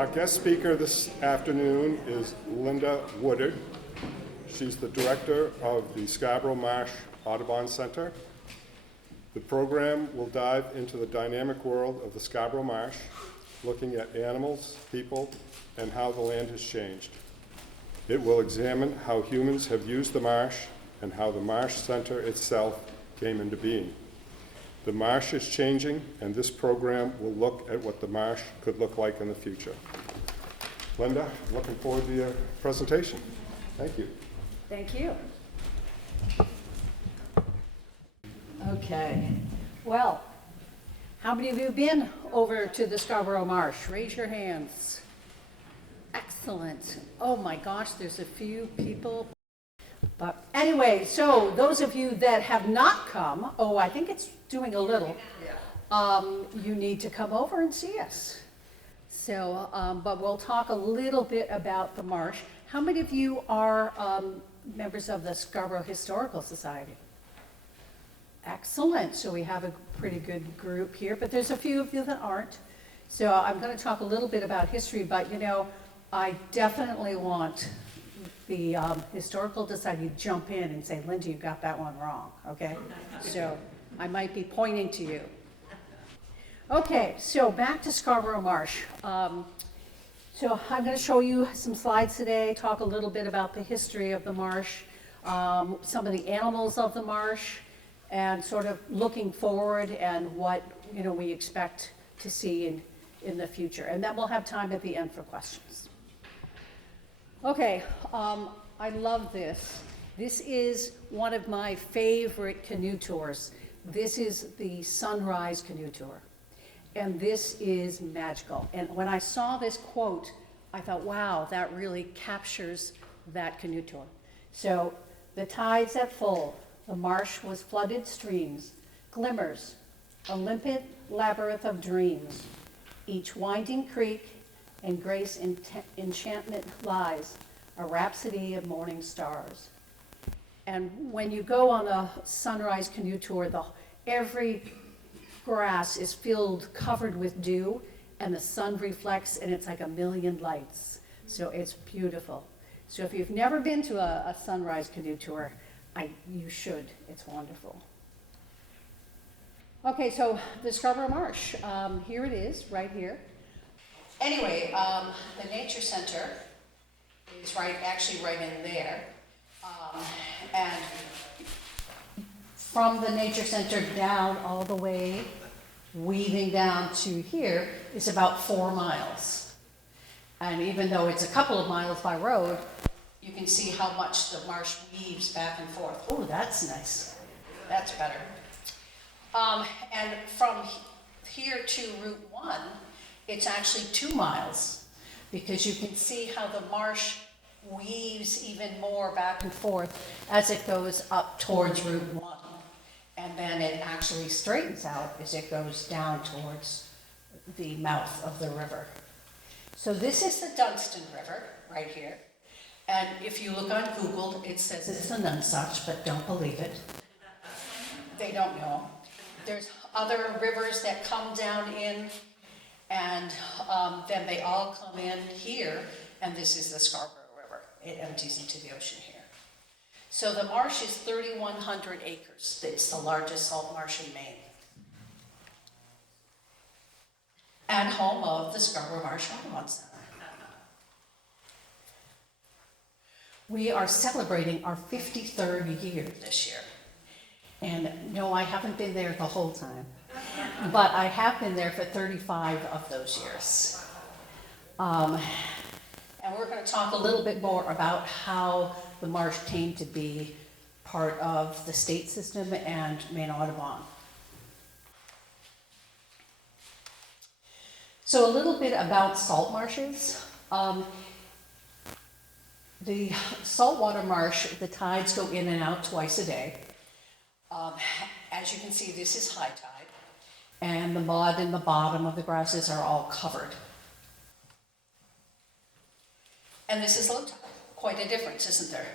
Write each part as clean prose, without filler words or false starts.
Our guest speaker this afternoon is Linda Woodward. She's the director of the Scarborough Marsh Audubon Center. The program will dive into the dynamic world of the Scarborough Marsh, looking at animals, people, and how the land has changed. It will examine how humans have used the marsh and how the Marsh Center itself came into being. The marsh is changing, and this program will look at what the marsh could look like in the future. Linda, looking forward to your presentation. Thank you. Thank you. Okay. Well, how many of you have been over to the Scarborough Marsh? Raise your hands. Excellent. Oh my gosh, there's a few people. But anyway, so those of you that have not come, I think it's doing a little, you need to come over and see us. So, but we'll talk a little bit about the marsh. How many of you are members of the Scarborough Historical Society? Excellent. So we have a pretty good group here, but there's a few of you that aren't. So I'm going to talk a little bit about history, but you know, I definitely want the Historical Society to jump in and say, Linda, you got that one wrong, okay? So I might be pointing to you. Okay, so back to Scarborough Marsh. So I'm going to show you some slides today, talk a little bit about the history of the marsh, some of the animals of the marsh, and sort of looking forward and what we expect to see in the future. And then we'll have time at the end for questions. Okay, I love this. This is one of my favorite canoe tours. This is the Sunrise Canoe Tour. And this is magical. And when I saw this quote, I thought, wow, that really captures that canoe tour. So, the tides at full, the marsh was flooded streams, glimmers, a limpid labyrinth of dreams. Each winding creek and grace enchantment lies, a rhapsody of morning stars. And when you go on a Sunrise Canoe Tour, every grass is covered with dew, and the sun reflects, and it's like a million lights. So it's beautiful. So if you've never been to a Sunrise Canoe Tour, you should. It's wonderful. Okay, so the Scarborough Marsh. Here it is, right here. Anyway, the Nature Center is actually right in there. And from the Nature Center down all the way, weaving down to here, is about 4 miles. And even though it's a couple of miles by road, you can see how much the marsh weaves back and forth. Oh, that's nice. That's better. And from here to Route 1, it's actually 2 miles, because you can see how the marsh weaves even more back and forth as it goes up towards Route 1. And then it actually straightens out as it goes down towards the mouth of the river. So this is the Dunstan River right here. And if you look on Google, it says it's the Nonsuch, but don't believe it. They don't know. There's other rivers that come down in, and then they all come in here, and this is the Scarborough River. It empties into the ocean here. So the marsh is 3,100 acres. It's the largest salt marsh in Maine. And home of the Scarborough Marsh Audubon Center. We are celebrating our 53rd year this year. And no, I haven't been there the whole time, but I have been there for 35 of those years. And we're going to talk a little bit more about how the marsh came to be part of the state system and Maine Audubon. So a little bit about salt marshes. The saltwater marsh, the tides go in and out twice a day. As you can see, this is high tide, and the mud and the bottom of the grasses are all covered. And this is low tide. Quite a difference, isn't there?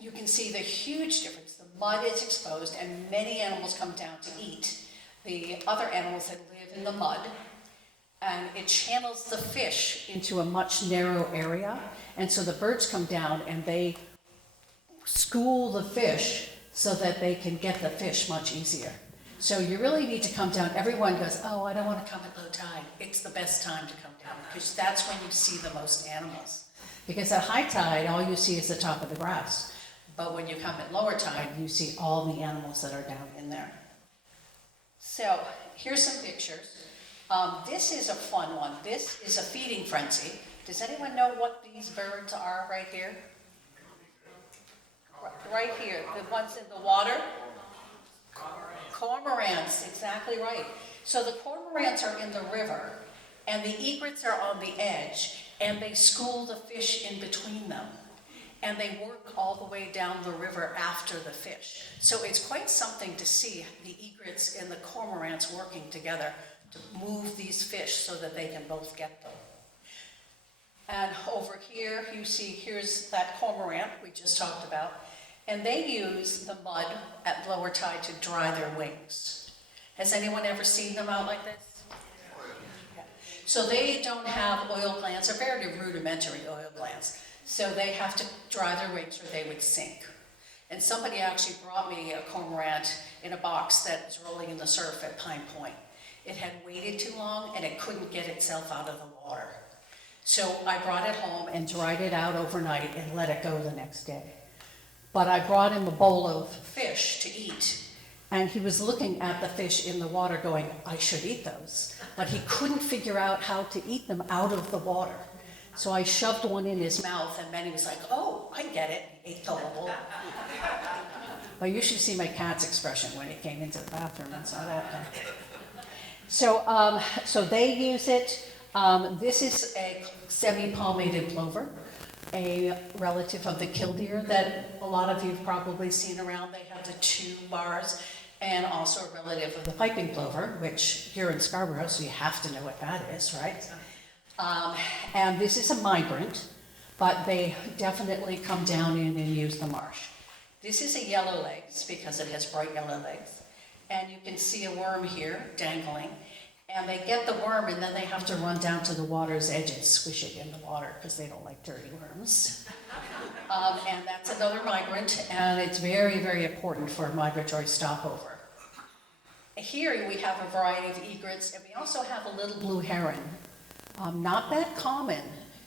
You can see the huge difference. The mud is exposed, and many animals come down to eat. The other animals that live in the mud and it channels the fish into a much narrow area. And so the birds come down and they school the fish so that they can get the fish much easier. So you really need to come down. Everyone goes, oh, I don't want to come at low tide. It's the best time to come down because that's when you see the most animals. Because at high tide, all you see is the top of the grass. But when you come at lower tide, you see all the animals that are down in there. So here's some pictures. This is a fun one. This is a feeding frenzy. Does anyone know what these birds are right here? Right here, the ones in the water? Cormorants, exactly right. So the cormorants are in the river, and the egrets are on the edge, and they school the fish in between them. And they work all the way down the river after the fish. So it's quite something to see the egrets and the cormorants working together to move these fish so that they can both get them. And over here, you see, here's that cormorant we just talked about. And they use the mud at lower tide to dry their wings. Has anyone ever seen them out like this? Yeah. So they don't have oil glands, or very rudimentary oil glands. So they have to dry their wings or they would sink. And somebody actually brought me a cormorant in a box that was rolling in the surf at Pine Point. It had waited too long and it couldn't get itself out of the water. So I brought it home and dried it out overnight and let it go the next day. But I brought him a bowl of fish to eat. And he was looking at the fish in the water going, I should eat those. But he couldn't figure out how to eat them out of the water. So I shoved one in his mouth and then he was like, oh, I get it. He ate the whole bowl. Well, you should see my cat's expression when he came into the bathroom and saw that. So they use it. This is a semi-palmated plover, a relative of the killdeer that a lot of you have probably seen around. They have the two bars, and also a relative of the piping plover, which you're in Scarborough, so you have to know what that is, right? And this is a migrant, but they definitely come down in and use the marsh. This is a yellow legs because it has bright yellow legs. And you can see a worm here dangling. And they get the worm and then they have to run down to the water's edge and squish it in the water because they don't like dirty worms. And that's another migrant, and it's very, very important for a migratory stopover. Here we have a variety of egrets, and we also have a little blue heron. Not that common.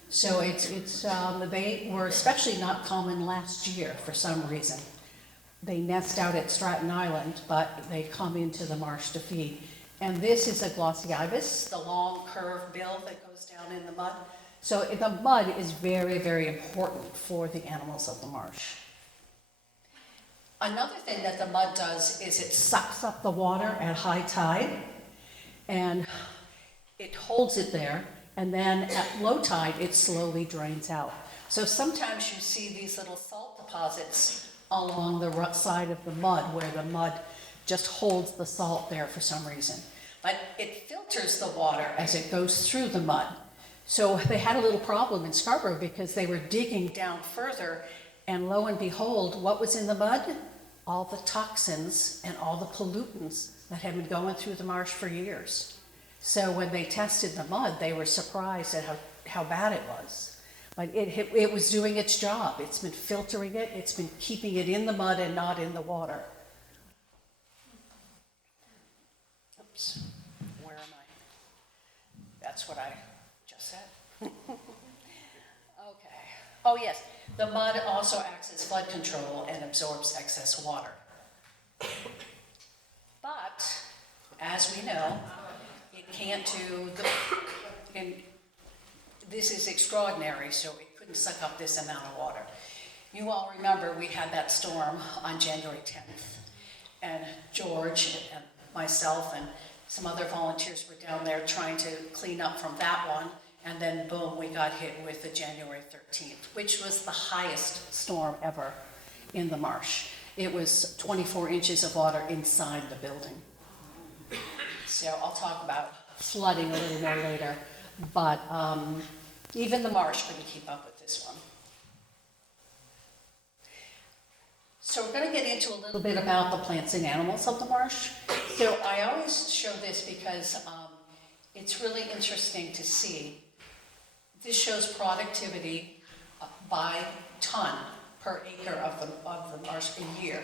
So they were especially not common last year for some reason. They nest out at Stratton Island, but they come into the marsh to feed. And this is a glossy ibis, the long curved bill that goes down in the mud. So the mud is very, very important for the animals of the marsh. Another thing that the mud does is it sucks up the water at high tide, and it holds it there, and then at low tide, it slowly drains out. So sometimes you see these little salt deposits along the side of the mud, where the mud just holds the salt there for some reason. But it filters the water as it goes through the mud. So they had a little problem in Scarborough because they were digging down further, and lo and behold, what was in the mud? All the toxins and all the pollutants that had been going through the marsh for years. So when they tested the mud, they were surprised at how bad it was. But it was doing its job. It's been filtering it. It's been keeping it in the mud and not in the water. Oops, where am I? That's what I just said. Okay. Oh yes, the mud also acts as flood control and absorbs excess water. But, as we know, it can't do this is extraordinary, so it couldn't suck up this amount of water. You all remember we had that storm on January 10th, and George and myself and some other volunteers were down there trying to clean up from that one, and then boom, we got hit with the January 13th, which was the highest storm ever in the marsh. It was 24 inches of water inside the building. So I'll talk about flooding a little more later, but even the marsh couldn't keep up with this one. So we're going to get into a little bit about the plants and animals of the marsh. So I always show this because it's really interesting to see. This shows productivity by ton per acre of the marsh a year.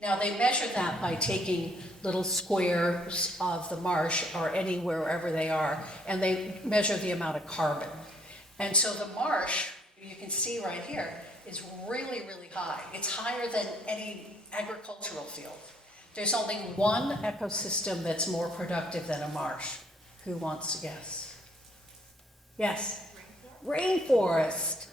Now they measure that by taking little squares of the marsh or anywhere, wherever they are, and they measure the amount of carbon. And so the marsh, you can see right here, is really, really high. It's higher than any agricultural field. There's only one ecosystem that's more productive than a marsh. Who wants to guess? Yes? Rainforest.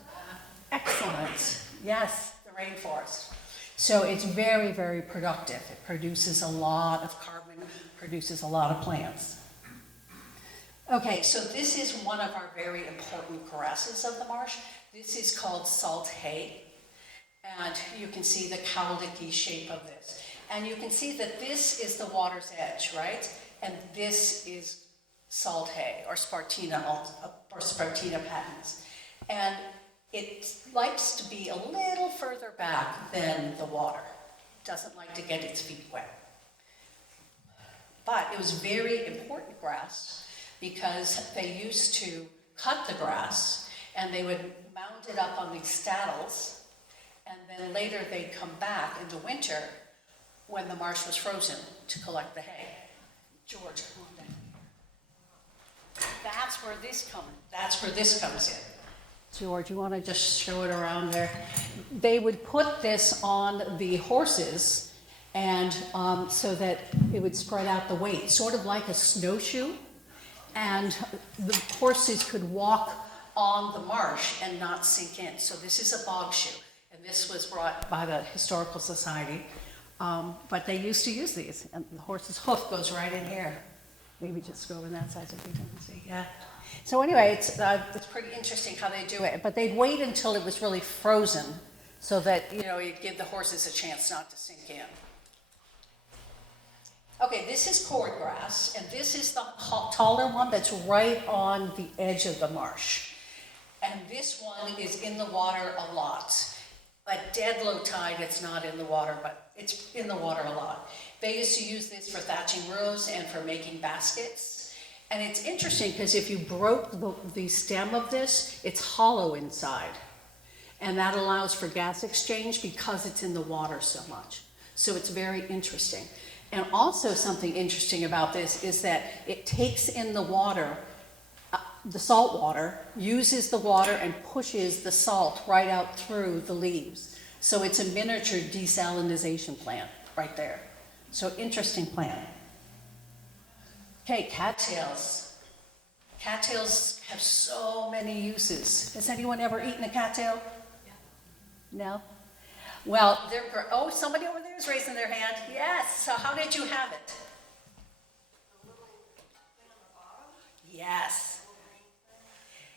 Excellent. Yes, the rainforest. So it's very, very productive. It produces a lot of carbon, produces a lot of plants. Okay, so this is one of our very important grasses of the marsh. This is called salt hay. And you can see the cowlicky shape of this. And you can see that this is the water's edge, right? And this is salt hay, or Spartina patens. And it likes to be a little further back than the water. It doesn't like to get its feet wet. But it was very important grass because they used to cut the grass and they would mound it up on these staddles, and then later they'd come back in the winter when the marsh was frozen to collect the hay. George, come on down. That's where this comes in. George, you want to just show it around there? They would put this on the horses, and so that it would spread out the weight, sort of like a snowshoe, and the horses could walk on the marsh and not sink in. So this is a bog shoe, and this was brought by the Historical Society, but they used to use these, and the horse's hoof goes right in here. Maybe just go over that side so people can see. Yeah. So anyway, it's pretty interesting how they do it. But they'd wait until it was really frozen so that, you'd give the horses a chance not to sink in. Okay, this is cordgrass, and this is the taller one that's right on the edge of the marsh. And this one is in the water a lot. At dead low tide, it's not in the water, but it's in the water a lot. They used to use this for thatching roofs and for making baskets. And it's interesting because if you broke the stem of this, it's hollow inside. And that allows for gas exchange because it's in the water so much. So it's very interesting. And also something interesting about this is that it takes in the water, the salt water, uses the water and pushes the salt right out through the leaves. So it's a miniature desalinization plant right there. So interesting plant. Okay, cattails. Cattails have so many uses. Has anyone ever eaten a cattail? Yeah. No? Well, somebody over there is raising their hand. Yes. So how did you have it? Yes.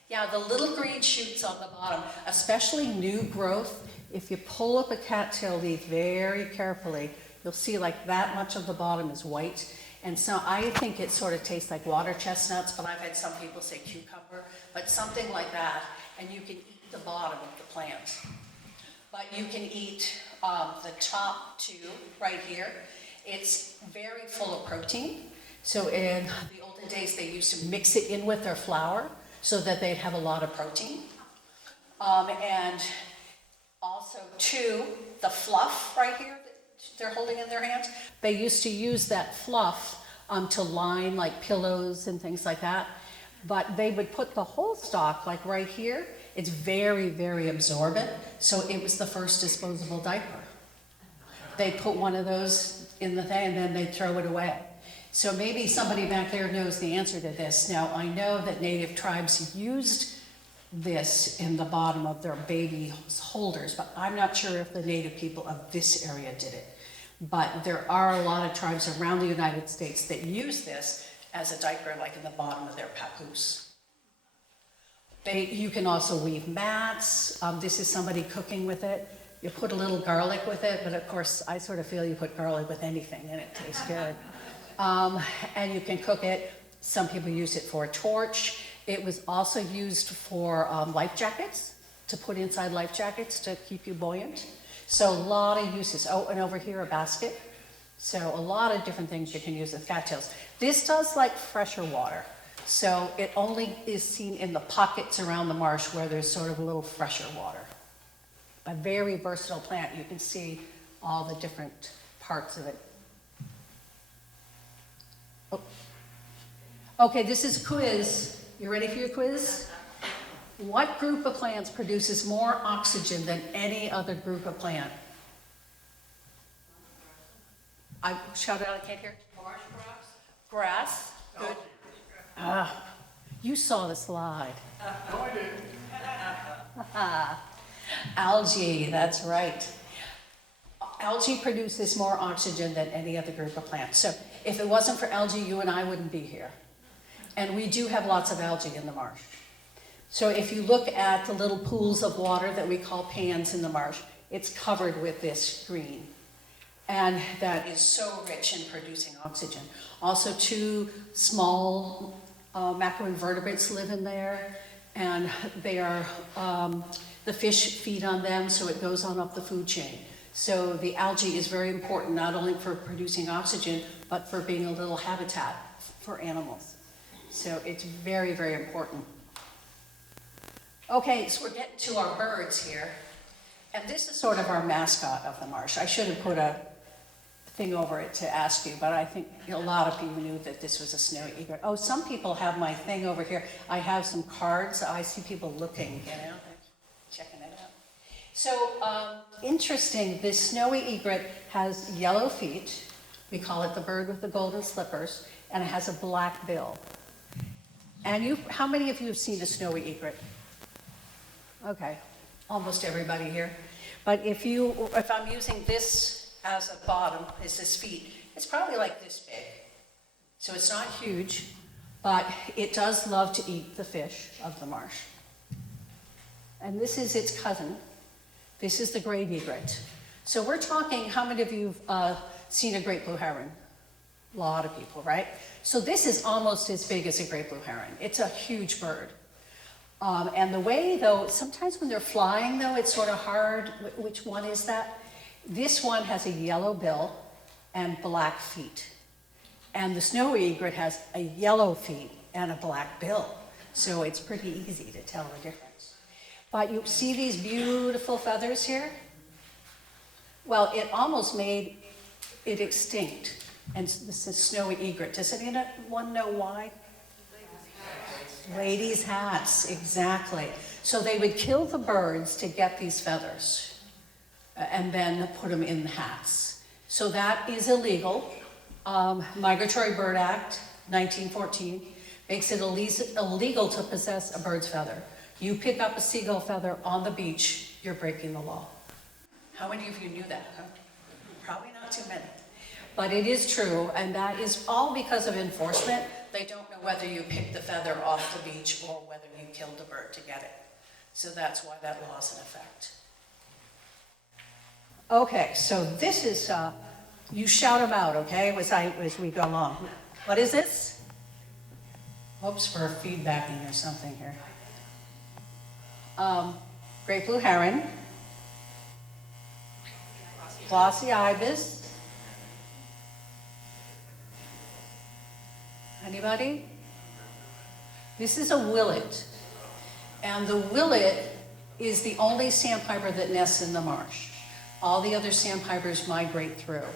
Yeah, the little green shoots on the bottom, especially new growth. If you pull up a cattail leaf very carefully, you'll see like that much of the bottom is white. And so I think it sort of tastes like water chestnuts, but I've had some people say cucumber, but something like that. And you can eat the bottom of the plant. But you can eat the top two right here. It's very full of protein. So in the olden days, they used to mix it in with their flour so that they'd have a lot of protein. And also too, the fluff right here that they're holding in their hands, they used to use that fluff to line like pillows and things like that. But they would put the whole stalk like right here. It's very, very absorbent. So it was the first disposable diaper. They put one of those in the thing and then they'd throw it away. So maybe somebody back there knows the answer to this. Now, I know that native tribes used this in the bottom of their baby holders, but I'm not sure if the native people of this area did it. But there are a lot of tribes around the United States that use this as a diaper, like in the bottom of their papoose. You can also weave mats. This is somebody cooking with it. You put a little garlic with it, but of course, I sort of feel you put garlic with anything and it tastes good. And you can cook it. Some people use it for a torch. It was also used for life jackets, to put inside life jackets to keep you buoyant. So a lot of uses. Oh, and over here a basket. So a lot of different things you can use with cattails. This does like fresher water. So it only is seen in the pockets around the marsh where there's sort of a little fresher water. A very versatile plant. You can see all the different parts of it. Oh. Okay, this is a quiz. You ready for your quiz? What group of plants produces more oxygen than any other group of plant? I shout it out, I can't hear. Marsh grass. Grass? Good. Ah, you saw the slide. No, I didn't. Algae, that's right. Algae produces more oxygen than any other group of plants. So if it wasn't for algae, you and I wouldn't be here. And we do have lots of algae in the marsh. So if you look at the little pools of water that we call pans in the marsh, it's covered with this green. And that is so rich in producing oxygen. Also, 2 small macroinvertebrates live in there, and they are, the fish feed on them, so it goes on up the food chain. So the algae is very important, not only for producing oxygen, but for being a little habitat for animals. So it's very, very important. Okay, so we're getting to our birds here. And this is sort of our mascot of the marsh. I should have put a thing over it to ask you, but I think a lot of people knew that this was a snowy egret. Oh, some people have my thing over here. I have some cards. I see people looking, checking it out. So, interesting, this snowy egret has yellow feet. We call it the bird with the golden slippers, and it has a black bill. And how many of you have seen a snowy egret? Okay, almost everybody here. But if I'm using this as a bottom, is this feet, it's probably like this big. So it's not huge, but it does love to eat the fish of the marsh. And this is its cousin. This is the great egret. So we're talking, how many of you have seen a great blue heron? A lot of people, right? So this is almost as big as a great blue heron. It's a huge bird. And the way, though, sometimes when they're flying, though, it's sort of hard. Which one is that? This one has a yellow bill and black feet. And the snowy egret has a yellow feet and a black bill. So it's pretty easy to tell the difference. But you see these beautiful feathers here? Well, it almost made it extinct. And this is snowy egret. Does anyone know why? Ladies' hats, exactly. So they would kill the birds to get these feathers and then put them in the hats. So that is illegal. Migratory Bird Act, 1914, makes it illegal to possess a bird's feather. You pick up a seagull feather on the beach, you're breaking the law. How many of you knew that? Huh? Probably not too many. But it is true, and that is all because of enforcement. They don't know whether you picked the feather off the beach or whether you killed the bird to get it. So that's why that law is in effect. Okay, so this is, you shout them out, okay, as we go along. What is this? Hopes for feedbacking or something here. Great blue heron. Glossy ibis. Anybody? This is a willet. And the willet is the only sandpiper that nests in the marsh. All the other sandpipers migrate through.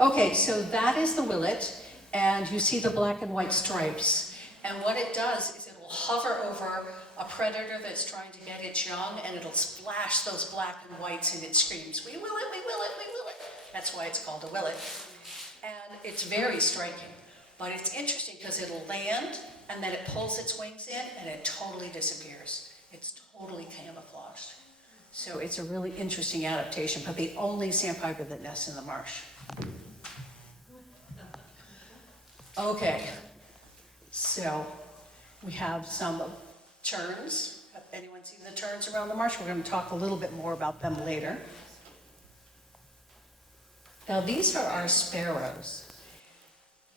Okay, so that is the willet, and you see the black and white stripes. And what it does is it will hover over a predator that's trying to get its young, and it'll splash those black and whites, and it screams, "We will it, we will it, we will it." That's why it's called a willet. And it's very striking. But it's interesting because it'll land, and then it pulls its wings in, and it totally disappears. It's totally camouflaged. So it's a really interesting adaptation, but the only sandpiper that nests in the marsh. Okay, so we have some terns. Have anyone seen the terns around the marsh? We're going to talk a little bit more about them later. Now these are our sparrows.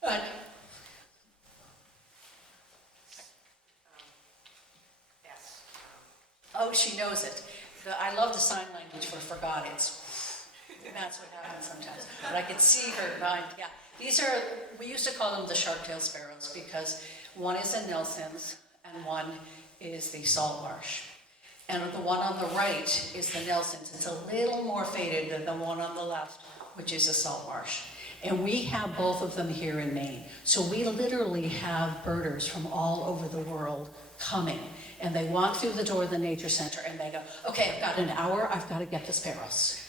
But oh, she knows it. I love the sign language for forgot. It's And that's what happens sometimes. But I could see her behind, yeah. These are, we used to call them the sharp-tailed sparrows because one is a Nelson's and one is the salt marsh. And the one on the right is the Nelson's. It's a little more faded than the one on the left, which is a salt marsh. And we have both of them here in Maine. So we literally have birders from all over the world coming. And they walk through the door of the nature center and they go, okay, I've got an hour, I've got to get the sparrows.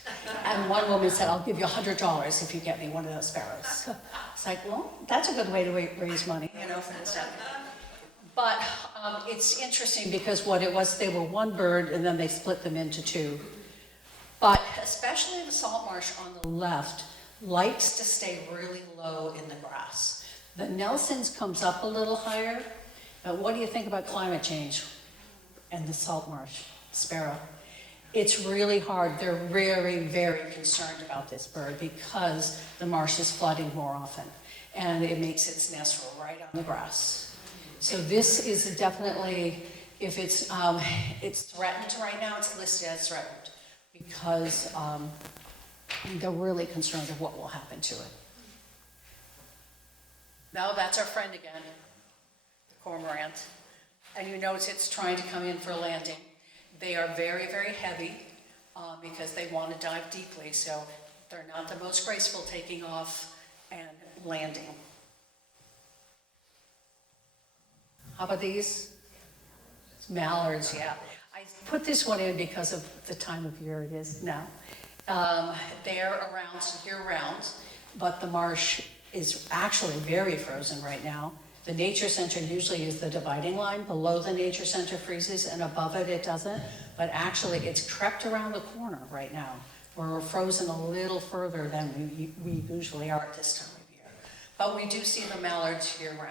And one woman said, I'll give you $100 if you get me one of those sparrows. It's like, well, that's a good way to raise money, you know, for the stuff. But it's interesting because what it was, they were one bird and then they split them into two. But especially the salt marsh on the left likes to stay really low in the grass. The Nelson's comes up a little higher. What do you think about climate change and the salt marsh sparrow? It's really hard. They're very, very concerned about this bird because the marsh is flooding more often and it makes its nest right on the grass. So this is definitely, if it's threatened right now, it's listed as threatened because they're really concerned of what will happen to it. Now that's our friend again, the cormorant. And you notice it's trying to come in for a landing. They are very, very heavy because they want to dive deeply, so they're not the most graceful taking off and landing. How about these? Mallards, yeah. I put this one in because of the time of year it is now. They're around year-round, but the marsh is actually very frozen right now. The nature center usually is the dividing line. Below the nature center freezes and above it, it doesn't. But actually it's crept around the corner right now. We're frozen a little further than we usually are at this time of year. But we do see the mallards year-round,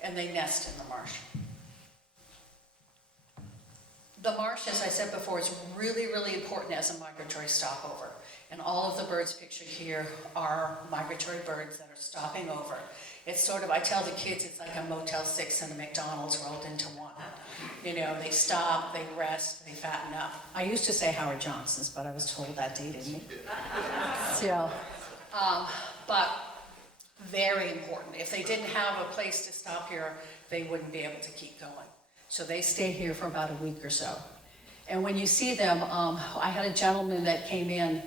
and they nest in the marsh. The marsh, as I said before, is really, really important as a migratory stopover. And all of the birds pictured here are migratory birds that are stopping over. It's sort of, I tell the kids, it's like a Motel 6 and a McDonald's rolled into one. You know, they stop, they rest, they fatten up. I used to say Howard Johnson's, but I was told that dated me. So, but very important. If they didn't have a place to stop here, they wouldn't be able to keep going. So they stay here for about a week or so. And when you see them, I had a gentleman that came in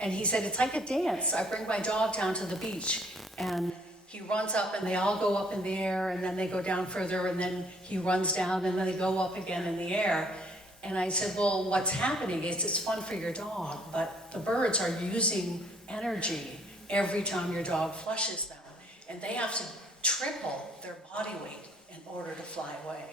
and he said, it's like a dance. I bring my dog down to the beach and he runs up and they all go up in the air and then they go down further and then he runs down and then they go up again in the air. And I said, well, what's happening is it's fun for your dog, but the birds are using energy every time your dog flushes them. And they have to triple their body weight in order to fly away.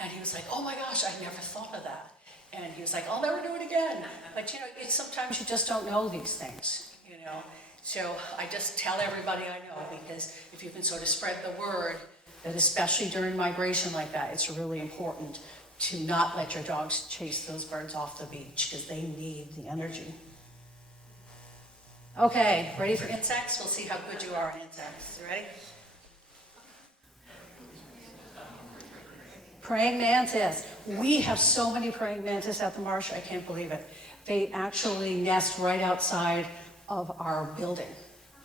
And he was like, oh my gosh, I never thought of that. And he was like, I'll never do it again. But you know, sometimes you just don't know these things, you know. So I just tell everybody I know, because if you can sort of spread the word that especially during migration like that, it's really important to not let your dogs chase those birds off the beach because they need the energy. Okay, ready for insects? We'll see how good you are at insects. You ready? Praying mantis. We have so many praying mantis at the marsh, I can't believe it. They actually nest right outside of our building.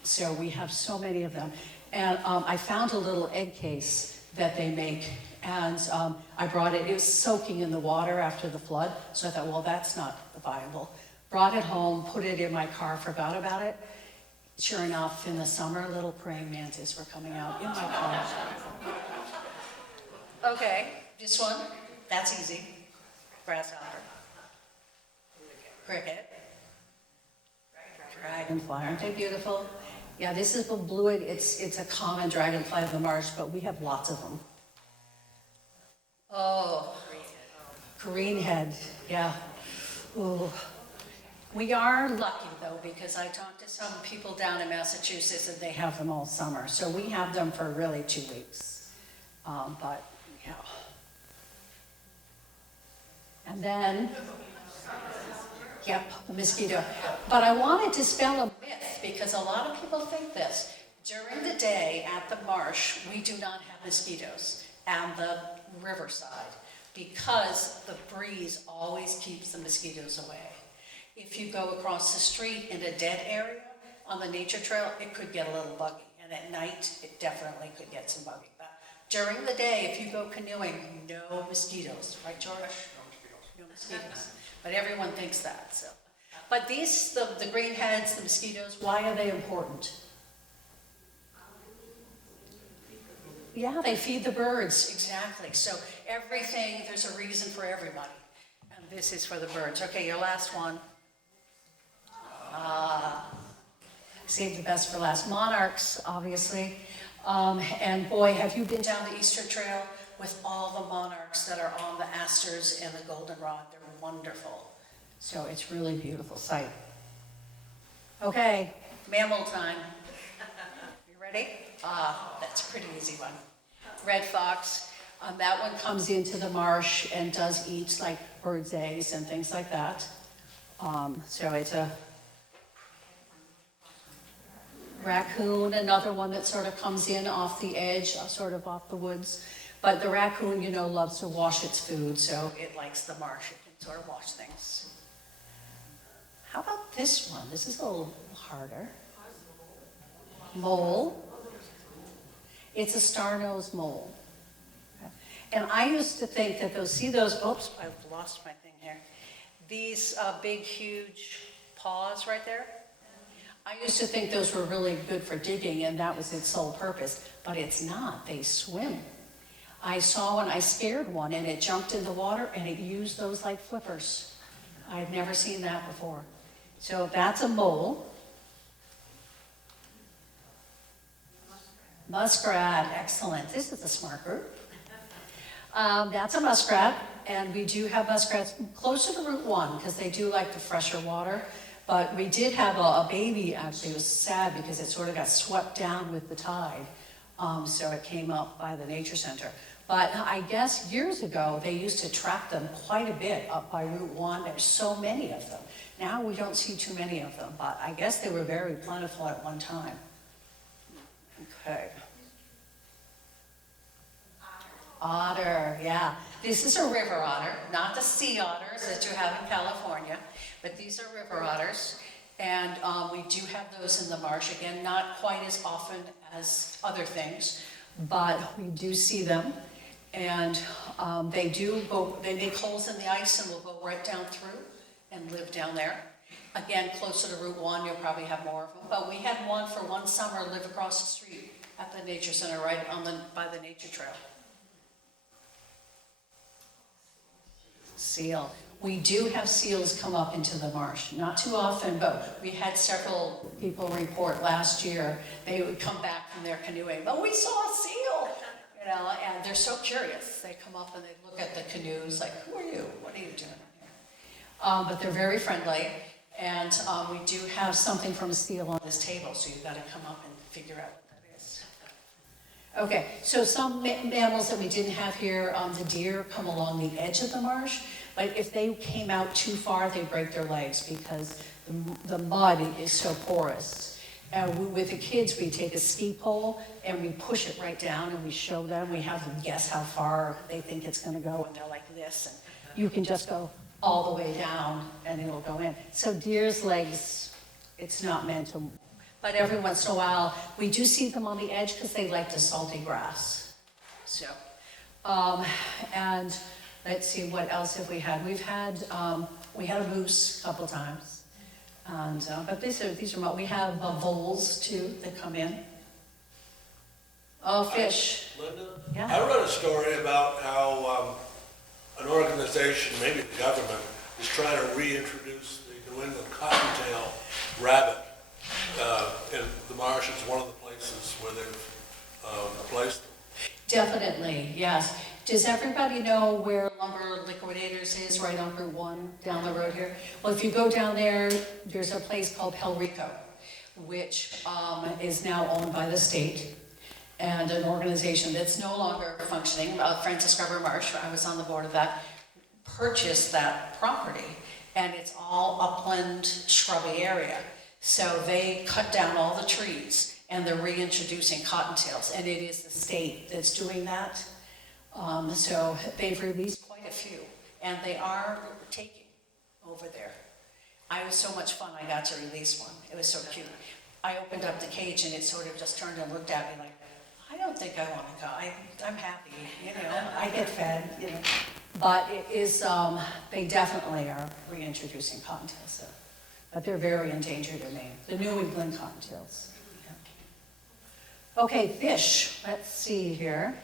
So we have so many of them. And I found a little egg case that they make, and I brought it. It was soaking in the water after the flood, so I thought, well, that's not viable. Brought it home, put it in my car, forgot about it. Sure enough, in the summer, little praying mantis were coming out in my car. Okay, this one, that's easy. Grasshopper. Cricket. Dragonfly, aren't they beautiful? Yeah, this is the bluet. It's a common dragonfly of the marsh, but we have lots of them. Oh, greenhead, yeah. Ooh. We are lucky though, because I talked to some people down in Massachusetts and they have them all summer. So we have them for really 2 weeks. But yeah. And then, yep, the mosquito. But I wanted to dispel a myth because a lot of people think this. During the day at the marsh, we do not have mosquitoes and the riverside because the breeze always keeps the mosquitoes away. If you go across the street in a dead area on the nature trail, it could get a little buggy. And at night, it definitely could get some buggy. But during the day, if you go canoeing, no mosquitoes, right, George? No mosquitoes. But everyone thinks that, so. But these, the greenheads, the mosquitoes, why are they important? Yeah, they feed the birds, exactly. So everything, there's a reason for everybody. And this is for the birds. Okay, your last one. Save the best for last. Monarchs, obviously. And boy, have you been down the Eastern Trail with all the monarchs that are on the asters and the goldenrod? They're wonderful. So it's really beautiful sight. Okay, mammal time. You ready? That's a pretty easy one. Red fox. That one comes into the marsh and does eat like birds' eggs and things like that. So it's a raccoon, another one that sort of comes in off the edge, sort of off the woods. But the raccoon, you know, loves to wash its food, so it likes the marsh. It can sort of wash things. How about this one? This is a little harder. Mole. It's a star-nosed mole. And I used to think that those, oops, I've lost my thing here. These big, huge paws right there. I used to think those were really good for digging and that was its sole purpose, but it's not. They swim. I saw one, I scared one and it jumped in the water and it used those like flippers. I've never seen that before. So that's a mole. Muskrat, excellent. This is a smart group. That's a muskrat, and we do have muskrats closer to Route 1 because they do like the fresher water. But we did have a baby, actually. It was sad because it sort of got swept down with the tide. So it came up by the nature center. But I guess years ago, they used to trap them quite a bit up by Route 1. There's so many of them. Now we don't see too many of them, but I guess they were very plentiful at one time. Okay. Otter, yeah. This is a river otter, not the sea otters that you have in California, but these are river otters. And we do have those in the marsh. Again, not quite as often as other things, but we do see them. And they make holes in the ice and will go right down through and live down there. Again, closer to Route 1, you'll probably have more of them. But we had one for one summer live across the street at the nature center, right by the nature trail. Seal. We do have seals come up into the marsh. Not too often, but we had several people report last year. They would come back from their canoeing, but we saw a seal, you know, and they're so curious. They come up and they look at the canoes like, who are you? What are you doing here? But they're very friendly, and we do have something from a seal on this table, so you've got to come up and figure out what that is. Okay, so some mammals that we didn't have here, the deer come along the edge of the marsh, but if they came out too far, they break their legs because the mud is so porous. And with the kids, we take a ski pole and we push it right down and we show them. We have them guess how far they think it's going to go, and they're like this, and you can just go all the way down and it'll go in. So deer's legs, it's not meant to, but every once in a while, we do see them on the edge because they like the salty grass. So, and let's see, what else have we had? We had a moose a couple times. And, but these are, we have voles too that come in. Oh, fish. Linda? Yeah. I read a story about how an organization, maybe the government, is trying to reintroduce the New England cottontail rabbit in the marsh. It's one of the places where they've placed them. Definitely, yes. Does everybody know where Lumber Liquidators is, right on Route 1 down the road here? Well, if you go down there, there's a place called Pelrico, which is now owned by the state, and an organization that's no longer functioning, Friends of Scarborough Marsh, I was on the board of that, purchased that property, and it's all upland, shrubby area. So they cut down all the trees, and they're reintroducing cottontails, and it is the state that's doing that. So they've released quite a few, and they are taking over there. I was so much fun, I got to release one. It was so cute. I opened up the cage and it sort of just turned and looked at me like, I don't think I want to go. I'm happy, I get fed, But it is, they definitely are reintroducing cottontails, so. But they're very endangered in Maine, the New England cottontails. Okay, fish, let's see here.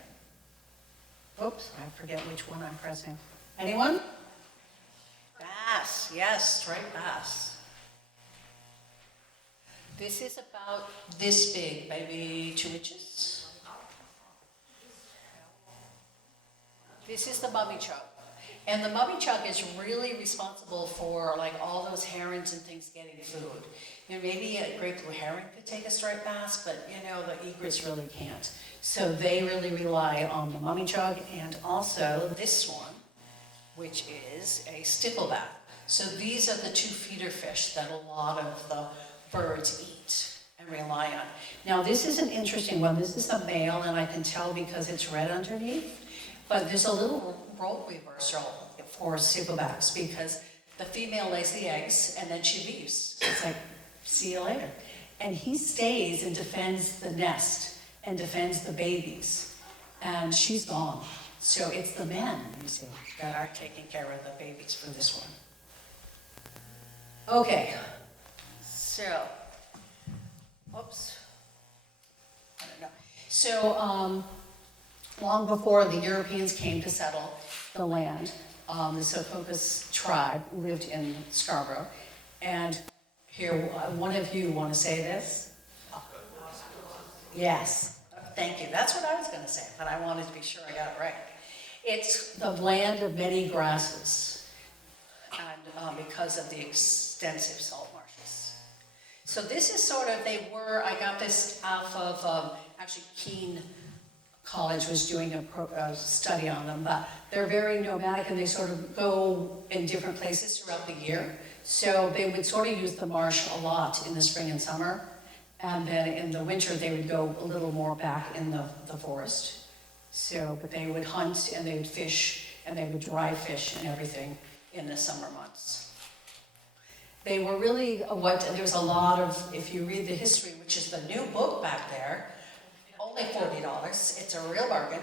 Oops, I forget which one I'm pressing. Anyone? Bass, yes, striped bass. This is about this big, maybe 2 inches. This is the mummy chug. And the mummy chug is really responsible for like all those herons and things getting food. Maybe a great blue heron could take a striped bass, but the egrets really can't. So they really rely on the mummy chug and also this one, which is a stickleback. So these are the 2 feeder fish that a lot of the birds eat and rely on. Now this is an interesting one. This is a male, and I can tell because it's red underneath. But there's a little role reversal for sticklebacks because the female lays the eggs and then she leaves. It's like, see you later. And he stays and defends the nest and defends the babies. And she's gone. So it's the men, you see, that are taking care of the babies for this one. Okay, so, oops, I don't know. So, long before the Europeans came to settle the land, the Sokokas tribe lived in Scarborough. And here, one of you want to say this? Yes, thank you. That's what I was going to say, but I wanted to be sure I got it right. It's the land of many grasses, and because of the extensive salt marshes. So this is sort of, I got this off of, actually Keene College was doing a study on them, but they're very nomadic and they sort of go in different places throughout the year. So they would sort of use the marsh a lot in the spring and summer. And then in the winter, they would go a little more back in the forest. So, but they would hunt and they would fish and they would dry fish and everything in the summer months. They were really there's a lot of, if you read the history, which is the new book back there, only $40, it's a real bargain.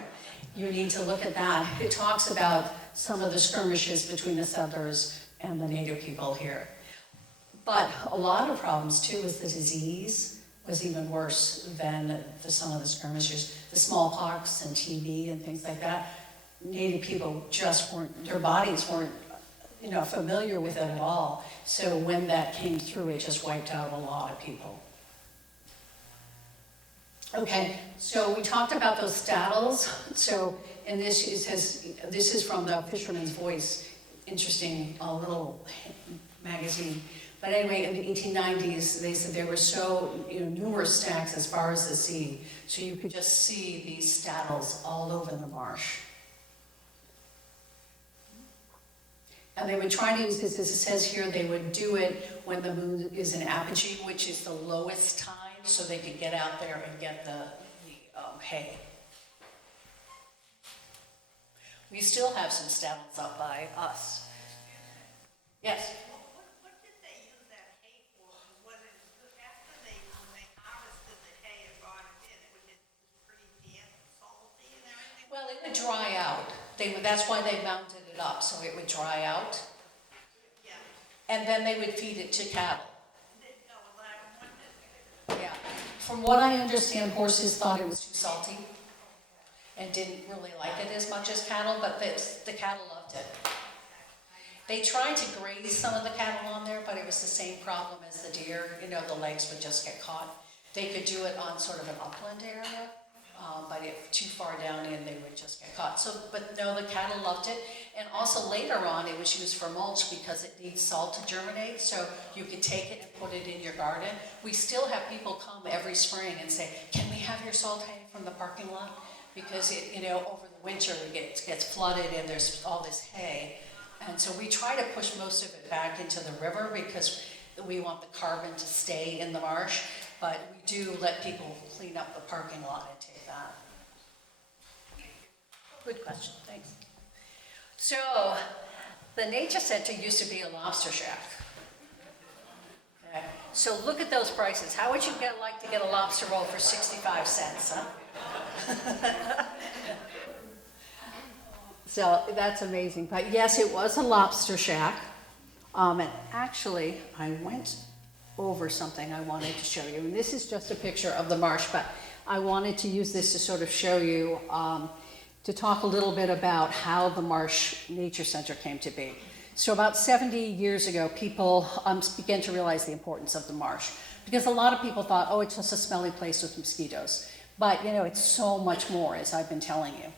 You need to look at that. It talks about some of the skirmishes between the settlers and the native people here. But a lot of problems too is the disease was even worse than some of the skirmishes. The smallpox and TB and things like that. Native people just their bodies weren't familiar with it at all. So when that came through, it just wiped out a lot of people. Okay, so we talked about those staddles. So, and this is from the Fisherman's Voice, interesting little magazine. But anyway, in the 1890s, they said there were so numerous stacks as far as the sea, so you could just see these staddles all over the marsh. And they would try to use this, as it says here, they would do it when the moon is in apogee, which is the lowest tide, so they could get out there and get the hay. We still have some staddles up by us. Yes? What did they use that hay for? Was it after when they harvested the hay and brought it in, it was pretty damp and salty and everything? Well, it would dry out. That's why they mounted it up, so it would dry out. Yeah. And then they would feed it to cattle. No, well, I wondered. Yeah. From what I understand, horses thought it was too salty and didn't really like it as much as cattle, but the cattle loved it. They tried to graze some of the cattle on there, but it was the same problem as the deer. The legs would just get caught. They could do it on sort of an upland area, but if too far down in, they would just get caught. So, but no, the cattle loved it. And also later on, it was used for mulch because it needs salt to germinate. So you could take it and put it in your garden. We still have people come every spring and say, "Can we have your salt hay from the parking lot?" Because over the winter it gets flooded and there's all this hay. And so we try to push most of it back into the river because we want the carbon to stay in the marsh, but we do let people clean up the parking lot and take that. Good question, thanks. So, the Nature Center used to be a lobster shack. So look at those prices. How would you like to get a lobster roll for 65 cents, huh? So that's amazing. But yes, it was a lobster shack. And actually, I went over something I wanted to show you. And this is just a picture of the marsh, but I wanted to use this to sort of show you, to talk a little bit about how the Marsh Nature Center came to be. So about 70 years ago, people began to realize the importance of the marsh, because a lot of people thought, oh, it's just a smelly place with mosquitoes. But you know, it's so much more, as I've been telling you.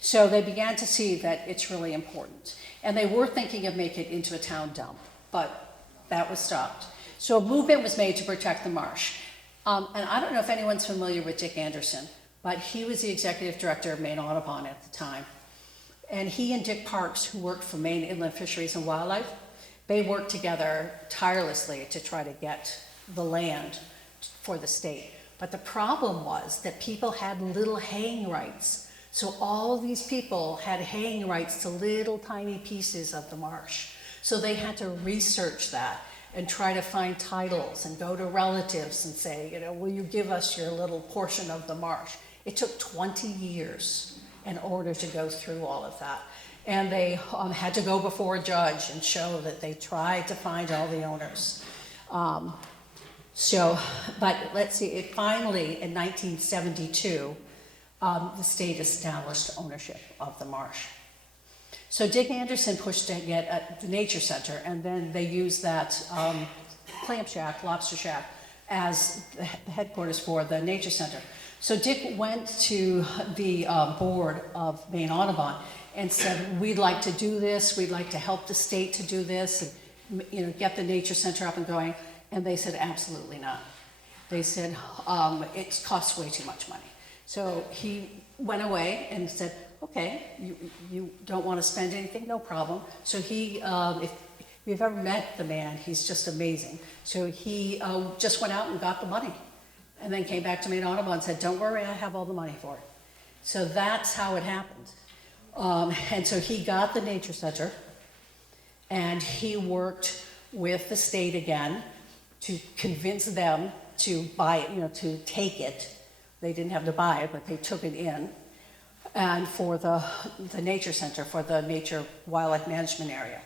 So they began to see that it's really important. And they were thinking of making it into a town dump, but that was stopped. So a movement was made to protect the marsh. And I don't know if anyone's familiar with Dick Anderson, but he was the executive director of Maine Audubon at the time. And he and Dick Parks, who worked for Maine Inland Fisheries and Wildlife, they worked together tirelessly to try to get the land for the state. But the problem was that people had little haying rights. So all of these people had haying rights to little tiny pieces of the marsh. So they had to research that and try to find titles and go to relatives and say, you know, will you give us your little portion of the marsh? It took 20 years in order to go through all of that. And they had to go before a judge and show that they tried to find all the owners. But let's see, it finally, in 1972, the state established ownership of the marsh. So Dick Anderson pushed to get the Nature Center, and then they used that clam shack, lobster shack, as the headquarters for the Nature Center. So Dick went to the board of Maine Audubon and said, we'd like to do this, we'd like to help the state to do this, and you know, get the Nature Center up and going. And they said, absolutely not. They said, it costs way too much money. So he went away and said, okay, you don't want to spend anything, no problem. So he, if you've ever met the man, he's just amazing. So he just went out and got the money. And then came back to Maine Audubon and said, don't worry, I have all the money for it. So that's how it happened. And so he got the Nature Center, and he worked with the state again to convince them to buy it, you know, to take it. They didn't have to buy it, but they took it in. And for the Nature Center, for the Nature Wildlife Management Area.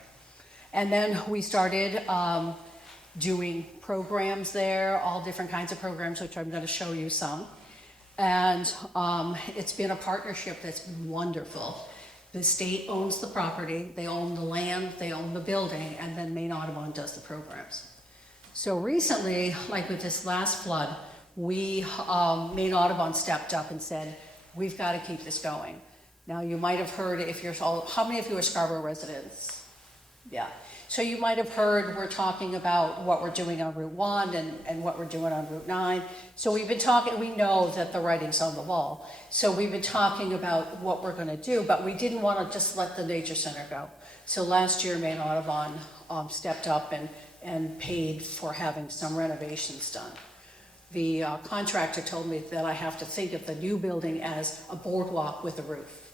And then we started doing programs there, all different kinds of programs, which I'm going to show you some. And it's been a partnership that's been wonderful. The state owns the property, they own the land, they own the building, and then Maine Audubon does the programs. So recently, like with this last flood, Maine Audubon stepped up and said, we've got to keep this going. Now you might have heard, how many of you are Scarborough residents? Yeah. So you might have heard we're talking about what we're doing on Route 1 and what we're doing on Route 9. So we've been talking, we know that the writing's on the wall. So we've been talking about what we're gonna do, but we didn't wanna just let the Nature Center go. So last year, Maine Audubon stepped up and paid for having some renovations done. The contractor told me that I have to think of the new building as a boardwalk with a roof,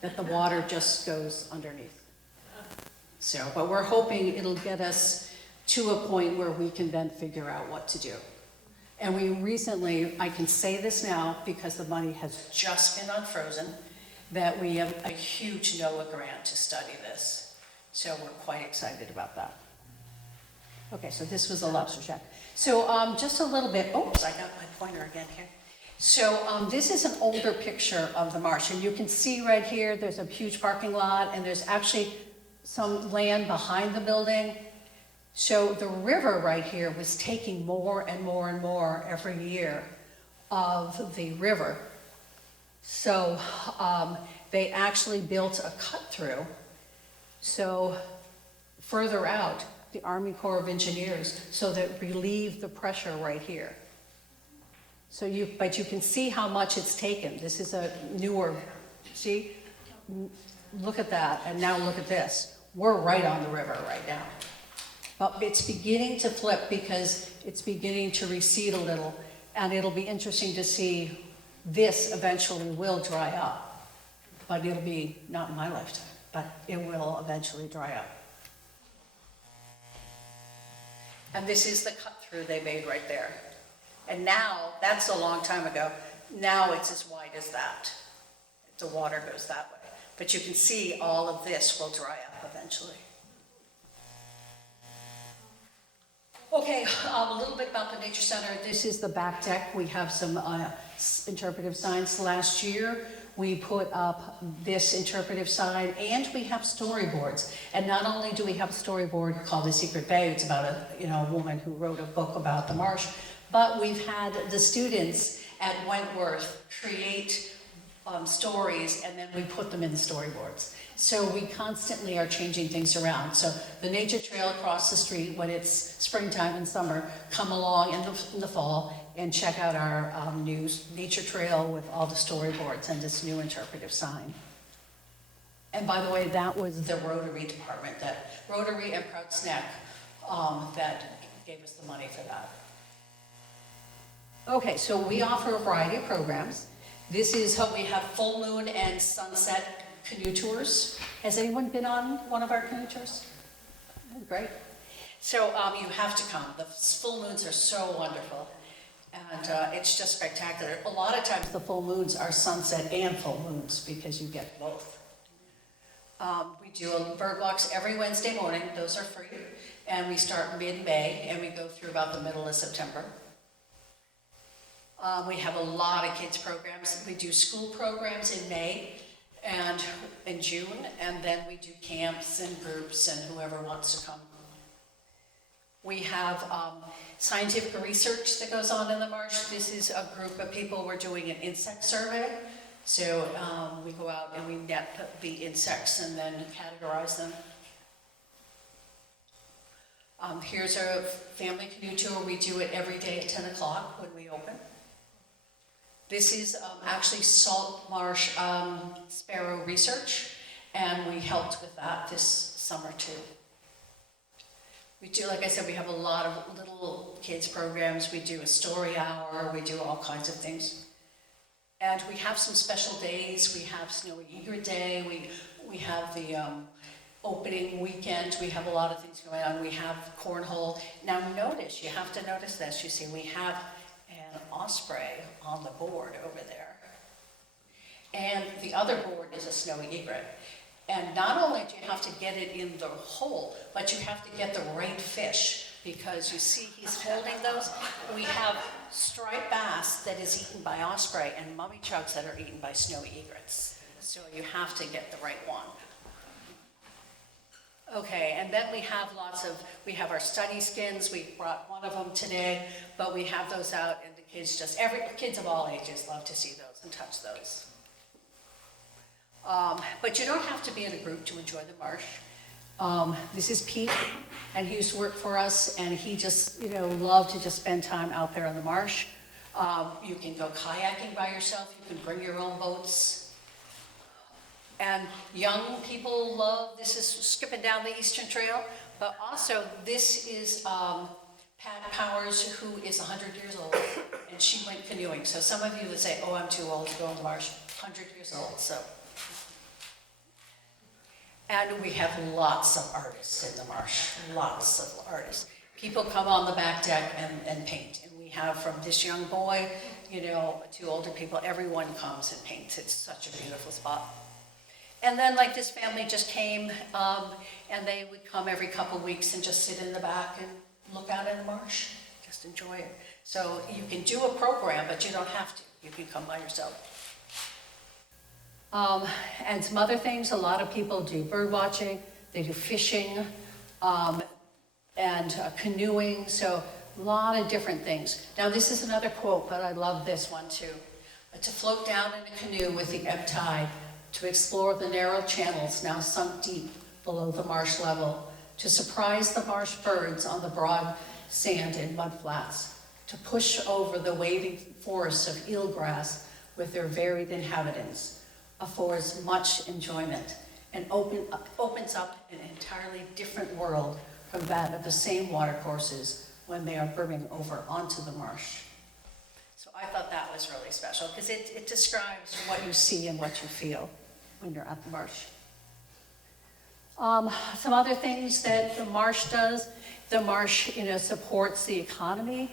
that the water just goes underneath. So, but we're hoping it'll get us to a point where we can then figure out what to do. And we recently, I can say this now because the money has just been unfrozen, that we have a huge NOAA grant to study this. So we're quite excited about that. Okay, so this was a lobster shack. So just a little bit, oops, I got my pointer again here. So this is an older picture of the marsh, and you can see right here, there's a huge parking lot, and there's actually some land behind the building. So the river right here was taking more and more and more every year of the river. So they actually built a cut through. So further out, the Army Corps of Engineers, so that relieve the pressure right here. So but you can see how much it's taken. This is a newer, see? Look at that, and now look at this. We're right on the river right now. But it's beginning to flip because it's beginning to recede a little, and it'll be interesting to see this eventually will dry up. But it'll be not in my lifetime, but it will eventually dry up. And this is the cut through. through they made right there. And now, that's a long time ago, now it's as wide as that. The water goes that way. But you can see all of this will dry up eventually. Okay, a little bit about the Nature Center. This is the back deck. We have some interpretive signs. Last year, we put up this interpretive sign, and we have storyboards. And not only do we have a storyboard called The Secret Bay, it's about a woman who wrote a book about the marsh, but we've had the students at Wentworth create stories, and then we put them in the storyboards. So we constantly are changing things around. So the nature trail across the street, when it's springtime and summer, come along in the fall and check out our new nature trail with all the storyboards and this new interpretive sign. And by the way, that was the Rotary department, that Rotary and Proud's Neck that gave us the money for that. Okay, so we offer a variety of programs. This is how we have full moon and sunset canoe tours. Has anyone been on one of our canoe tours? Oh, great. So you have to come. The full moons are so wonderful. And it's just spectacular. A lot of times the full moons are sunset and full moons because you get both. We do bird walks every Wednesday morning. Those are free. And we start mid-May and we go through about the middle of September. We have a lot of kids programs. We do school programs in May and in June, and then we do camps and groups and whoever wants to come. We have scientific research that goes on in the marsh. This is a group of people. We're doing an insect survey. So we go out and we net the insects and then categorize them. Here's our family canoe tour. We do it every day at 10 o'clock when we open. This is actually salt marsh sparrow research, and we helped with that this summer too. We do, like I said, we have a lot of little kids programs. We do a story hour. We do all kinds of things. And we have some special days. We have Snowy Egret Day. We have the opening weekend. We have a lot of things going on. We have cornhole. Now notice, you have to notice this. You see, we have an osprey on the board over there. And the other board is a snowy egret. And not only do you have to get it in the hole, but you have to get the right fish, because you see he's holding those. We have striped bass that is eaten by osprey and mummy chugs that are eaten by snowy egrets. So you have to get the right one. Okay, and then we have our study skins. We brought one of them today, but we have those out, and the kids of all ages love to see those and touch those. But you don't have to be in a group to enjoy the marsh. This is Pete, and he used to work for us, and he just, loved to just spend time out there on the marsh. You can go kayaking by yourself. You can bring your own boats. And young people love, this is skipping down the Eastern Trail, but also this is Pat Powers, who is 100 years old, and she went canoeing. So some of you would say, oh, I'm too old to go in the marsh, 100 years old, so. And we have lots of artists in the marsh, lots of artists. People come on the back deck and paint. And we have from this young boy, to older people, everyone comes and paints. It's such a beautiful spot. And then like this family just came, and they would come every couple weeks and just sit in the back and look out in the marsh, just enjoy it. So you can do a program, but you don't have to. You can come by yourself. And some other things, a lot of people do bird watching, they do fishing, and canoeing, so a lot of different things. Now this is another quote, but I love this one too. To float down in a canoe with the ebb tide, to explore the narrow channels now sunk deep below the marsh level, to surprise the marsh birds on the broad sand and mud flats, to push over the waving forests of eelgrass with their varied inhabitants, affords much enjoyment and opens up an entirely different world from that of the same watercourses when they are brimming over onto the marsh. So I thought that was really special because it describes what you see and what you feel when you're at the marsh. Some other things that the marsh does, the marsh, supports the economy.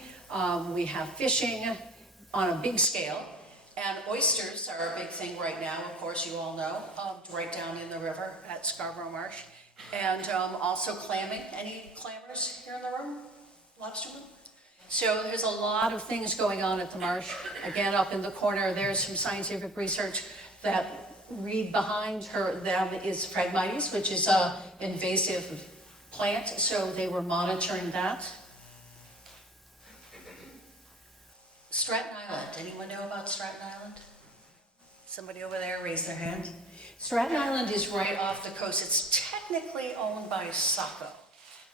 We have fishing on a big scale, and oysters are a big thing right now, of course, you all know, right down in the river at Scarborough Marsh. And also clamming. Any clammers here in the room? Lobstermen? So there's a lot of things going on at the marsh. Again, up in the corner, there's some scientific research that read behind them is Phragmites, which is an invasive plant, so they were monitoring that. Stratton Island, anyone know about Stratton Island? Somebody over there raise their hand. Stratton Island is right off the coast. It's technically owned by Saco,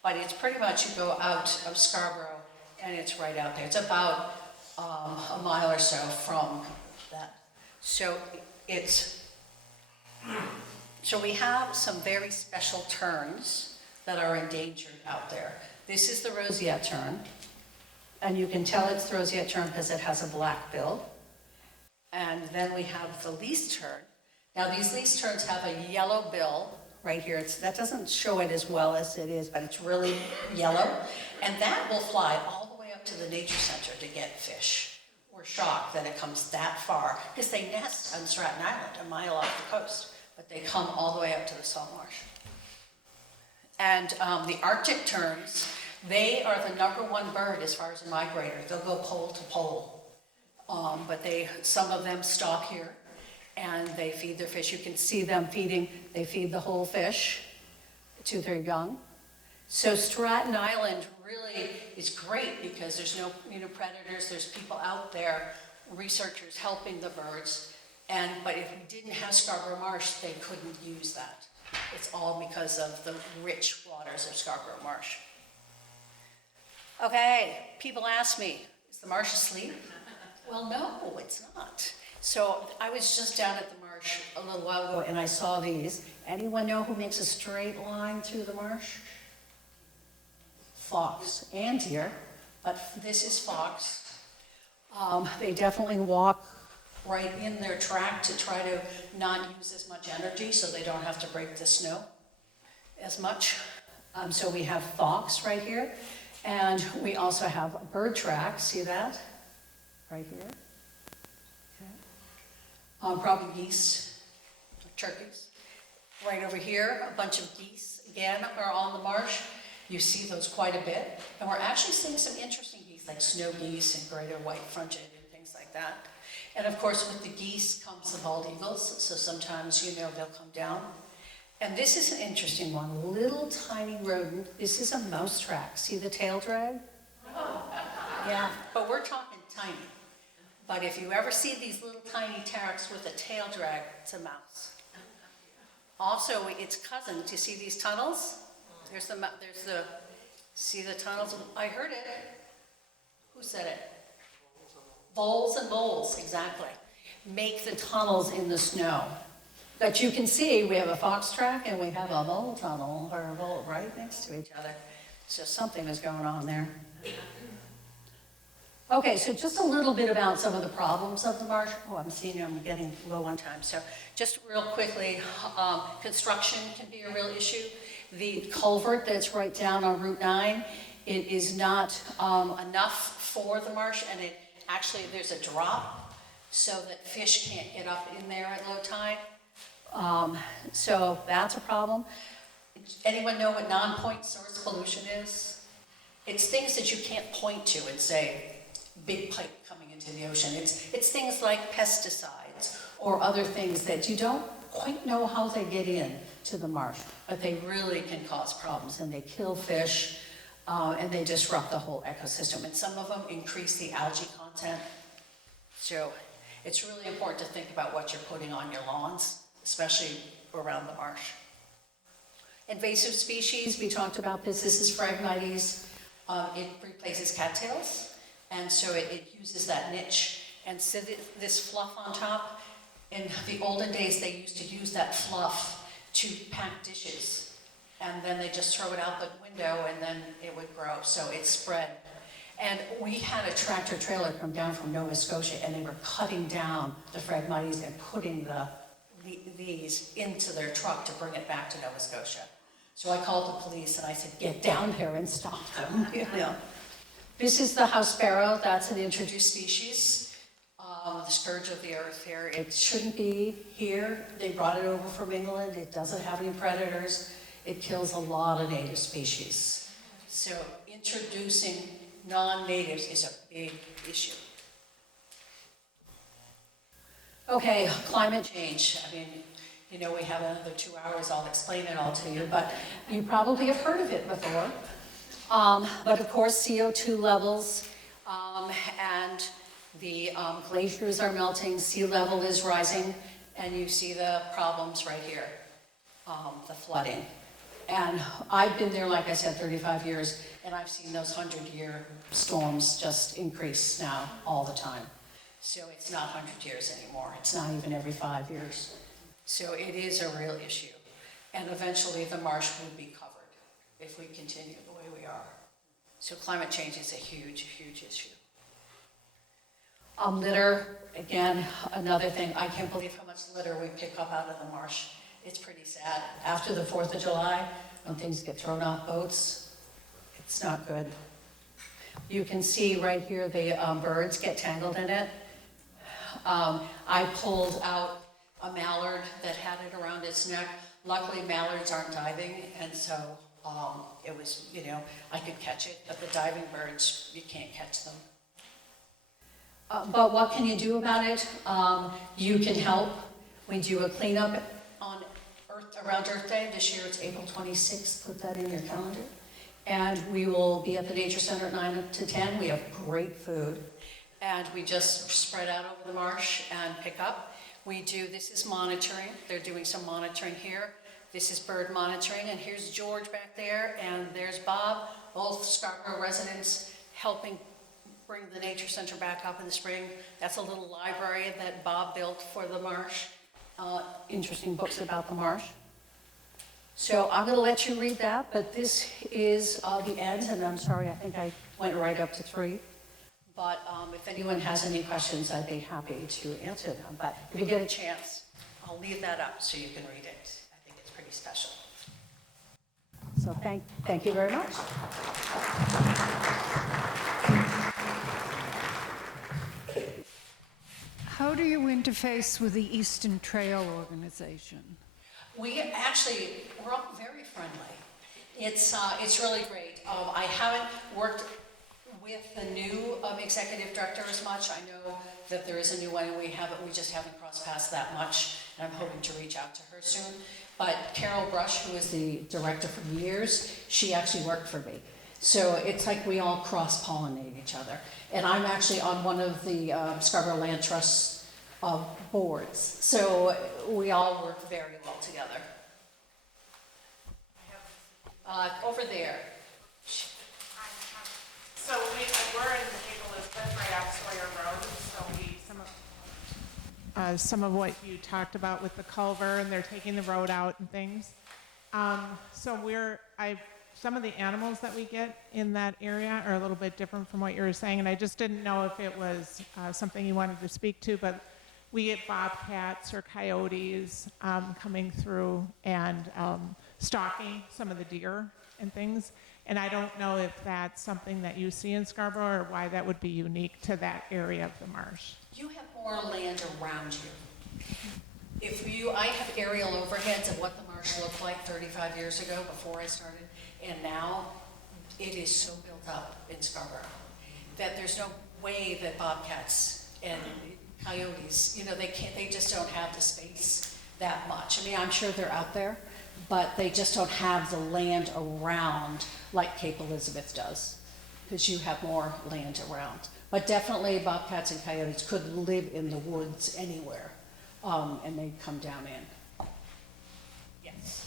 but it's pretty much, you go out of Scarborough and it's right out there. It's about a mile or so from that. So we have some very special terns that are endangered out there. This is the roseate tern, and you can tell it's the roseate tern because it has a black bill. And then we have the least tern. Now these least terns have a yellow bill right here. That doesn't show it as well as it is, but it's really yellow. And that will fly all the way up to the nature center to get fish. We're shocked that it comes that far because they nest on Stratton Island, a mile off the coast, but they come all the way up to the salt marsh. And the Arctic terns, they are the #1 bird as far as a migrator. They'll go pole to pole. But some of them stop here and they feed their fish. You can see them feeding, they feed the whole fish to their young. So Stratton Island really is great because there's no predators, there's people out there, researchers helping the birds. But if we didn't have Scarborough Marsh, they couldn't use that. It's all because of the rich waters of Scarborough Marsh. Okay, people ask me, is the marsh asleep? Well, no, it's not. So I was just down at the marsh a little while ago and I saw these. Anyone know who makes a straight line through the marsh? Fox and deer, but this is fox. They definitely walk right in their track to try to not use as much energy so they don't have to break the snow as much. So we have fox right here. And we also have a bird track, see that? Right here. Okay. Probably geese, turkeys. Right over here, a bunch of geese, again, are on the marsh. You see those quite a bit. And we're actually seeing some interesting geese, like snow geese and greater white-fronted and things like that. And of course, with the geese comes the bald eagles, so sometimes, they'll come down. And this is an interesting one, little tiny rodent. This is a mouse track. See the tail drag? Yeah, but we're talking tiny. But if you ever see these little tiny tracks with a tail drag, it's a mouse. Also, its cousin, do you see these tunnels? See the tunnels? I heard it. Who said it? Voles and moles, exactly. Make the tunnels in the snow. But you can see we have a fox track and we have a vole tunnel, or a vole right next to each other. So something is going on there. Okay, so just a little bit about some of the problems of the marsh. Oh, I'm seeing I'm getting low on time. So just real quickly, construction can be a real issue. The culvert that's right down on Route 9, it is not enough for the marsh, and there's a drop so that fish can't get up in there at low tide. So that's a problem. Anyone know what non-point source pollution is? It's things that you can't point to and say, big pipe coming into the ocean. It's things like pesticides or other things that you don't quite know how they get in to the marsh, but they really can cause problems, and they kill fish, and they disrupt the whole ecosystem. And some of them increase the algae content. So it's really important to think about what you're putting on your lawns, especially around the marsh. Invasive species, we talked about this. This is Phragmites. It replaces cattails, and so it uses that niche. And so this fluff on top, in the olden days, they used to use that fluff to pack dishes. And then they just throw it out the window and then it would grow. So it spread. And we had a tractor trailer come down from Nova Scotia, and they were cutting down the Phragmites and putting the these into their truck to bring it back to Nova Scotia. So I called the police and I said, get down there and stop them. This is the house sparrow. That's an introduced species, the scourge of the earth here. It shouldn't be here. They brought it over from England. It doesn't have any predators. It kills a lot of native species. So introducing non-natives is a big issue. Okay, climate change. I mean, we have another 2 hours. I'll explain it all to you, but you probably have heard of it before. But of course, CO2 levels and the glaciers are melting, sea level is rising, and you see the problems right here, the flooding. And I've been there, like I said, 35 years, and I've seen those 100-year storms just increase now all the time. So it's not 100 years anymore. It's not even every 5 years. So it is a real issue. And eventually the marsh will be covered if we continue the way we are. So climate change is a huge, huge issue. Litter, again, another thing. I can't believe how much litter we pick up out of the marsh. It's pretty sad. After the 4th of July, when things get thrown off boats, it's not good. You can see right here the birds get tangled in it. I pulled out a mallard that had it around its neck. Luckily, mallards aren't diving, and so it was, I could catch it, but the diving birds, you can't catch them. But what can you do about it? You can help. We do a cleanup around Earth Day. This year it's April 26th. Put that in your calendar. And we will be at the Nature Center at 9 to 10. We have great food. And we just spread out over the marsh and pick up. This is monitoring. They're doing some monitoring here. This is bird monitoring, and here's George back there, and there's Bob, both Scarborough residents helping bring the Nature Center back up in the spring. That's a little library that Bob built for the marsh. Interesting books about the marsh. So I'm gonna let you read that, but this is the end, and I'm sorry, I think I went right up to 3. But if anyone has any questions, I'd be happy to answer them. But if you get a chance, I'll leave that up so you can read it. I think it's pretty special. So thank you very much. How do you interface with the Eastern Trail organization? We're all very friendly. It's really great. I haven't worked with the new executive director as much. I know that there is a new one, and we just haven't crossed paths that much, and I'm hoping to reach out to her soon. But Carol Brush, who was the director for years, she actually worked for me. So it's like we all cross-pollinate each other. And I'm actually on one of the Scarborough Land Trust boards. So we all work very well together. Over there. So we're in Cape Elizabeth, right off Sawyer Road. So some of what you talked about with the culvert, and they're taking the road out and things. Some of the animals that we get in that area are a little bit different from what you were saying, and I just didn't know if it was something you wanted to speak to, but we get bobcats or coyotes coming through and stalking some of the deer and things. And I don't know if that's something that you see in Scarborough or why that would be unique to that area of the marsh. You have more land around you. I have aerial overheads of what the marsh looked like 35 years ago before I started, and now it is so built up in Scarborough that there's no way that bobcats and coyotes, they just don't have the space that much. I mean, I'm sure they're out there, but they just don't have the land around like Cape Elizabeth does, because you have more land around. But definitely bobcats and coyotes could live in the woods anywhere, and they come down in. Yes.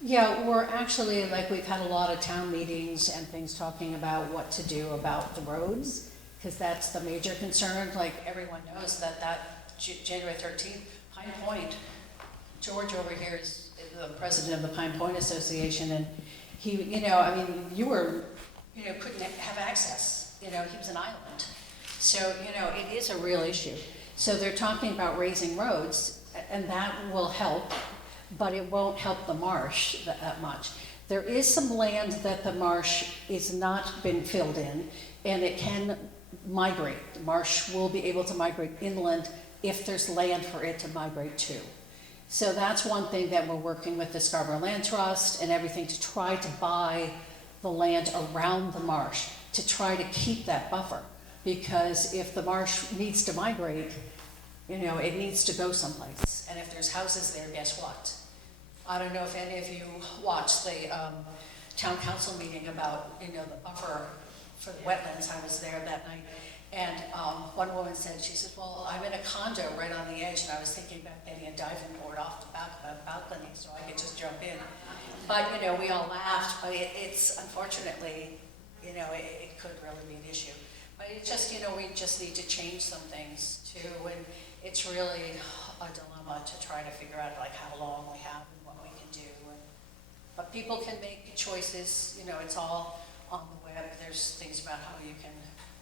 Yeah, we're actually, we've had a lot of town meetings and things talking about what to do about the roads, because that's the major concern. Everyone knows that January 13th, Pine Point, George over here is the president of the Pine Point Association, and he, you couldn't have access. He was an island. So, it is a real issue. So they're talking about raising roads and that will help, but it won't help the marsh that much. There is some land that the marsh is not been filled in, and it can migrate. The marsh will be able to migrate inland if there's land for it to migrate to. So that's one thing that we're working with the Scarborough Land Trust and everything to try to buy the land around the marsh to try to keep that buffer. Because if the marsh needs to migrate, you know, it needs to go someplace. And if there's houses there, guess what? I don't know if any of you watched the town council meeting about, you know, the buffer for the wetlands. I was there that night. And one woman said, she said, well, I'm in a condo right on the edge, and I was thinking about getting a diving board off the back of the balcony so I could just jump in. But, you know, we all laughed, but it's unfortunately, you know, it could really be an issue. But it's just, you know, we just need to change some things too, and it's really a dilemma to try to figure out like how long we have and what we can do. But people can make choices, you know, it's all on the web. There's things about how you can,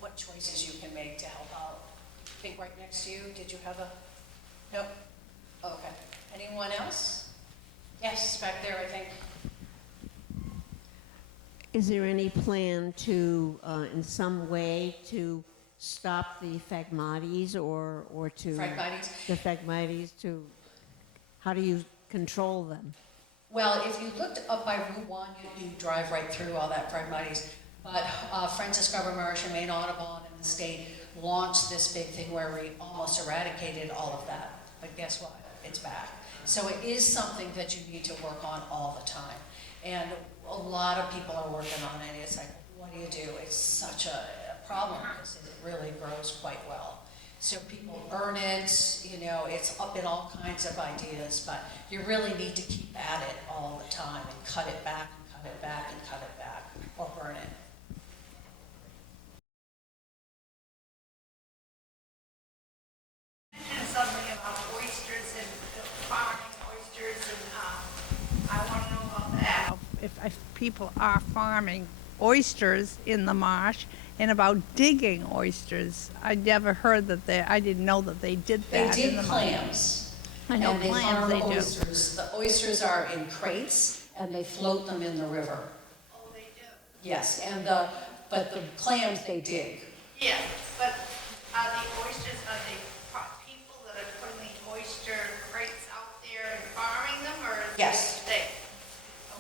what choices you can make to help out. I think right next to you, did you have a, nope? Okay. Anyone else? Yes, back there, I think. Is there any plan to, in some way, to stop the Phragmites or to... Phragmites? The Phragmites, to, how do you control them? Well, if you looked up by Route 1, you drive right through all that Phragmites. But Friends of Scarborough Marsh and Maine Audubon and the state launched this big thing where we almost eradicated all of that. But guess what? It's back. So it is something that you need to work on all the time. And a lot of people are working on it. It's like, what do you do? It's such a problem because it really grows quite well. So people burn it, you know, it's up in all kinds of ideas, but you really need to keep at it all the time and cut it back and cut it back and cut it back, or burn it. Mentioned something about oysters and farming oysters, and I want to know about that. If people are farming oysters in the marsh, and about digging oysters, I never heard that I didn't know that they did that. They in dig the clams. I know and clams they they farm do. oysters. The oysters are in crates and they float them in the river. Oh, they do? Yes, and but the clams they dig. Yeah, but are the oysters, are they people that are putting the oyster crates out there and farming them, or is Yes. it they?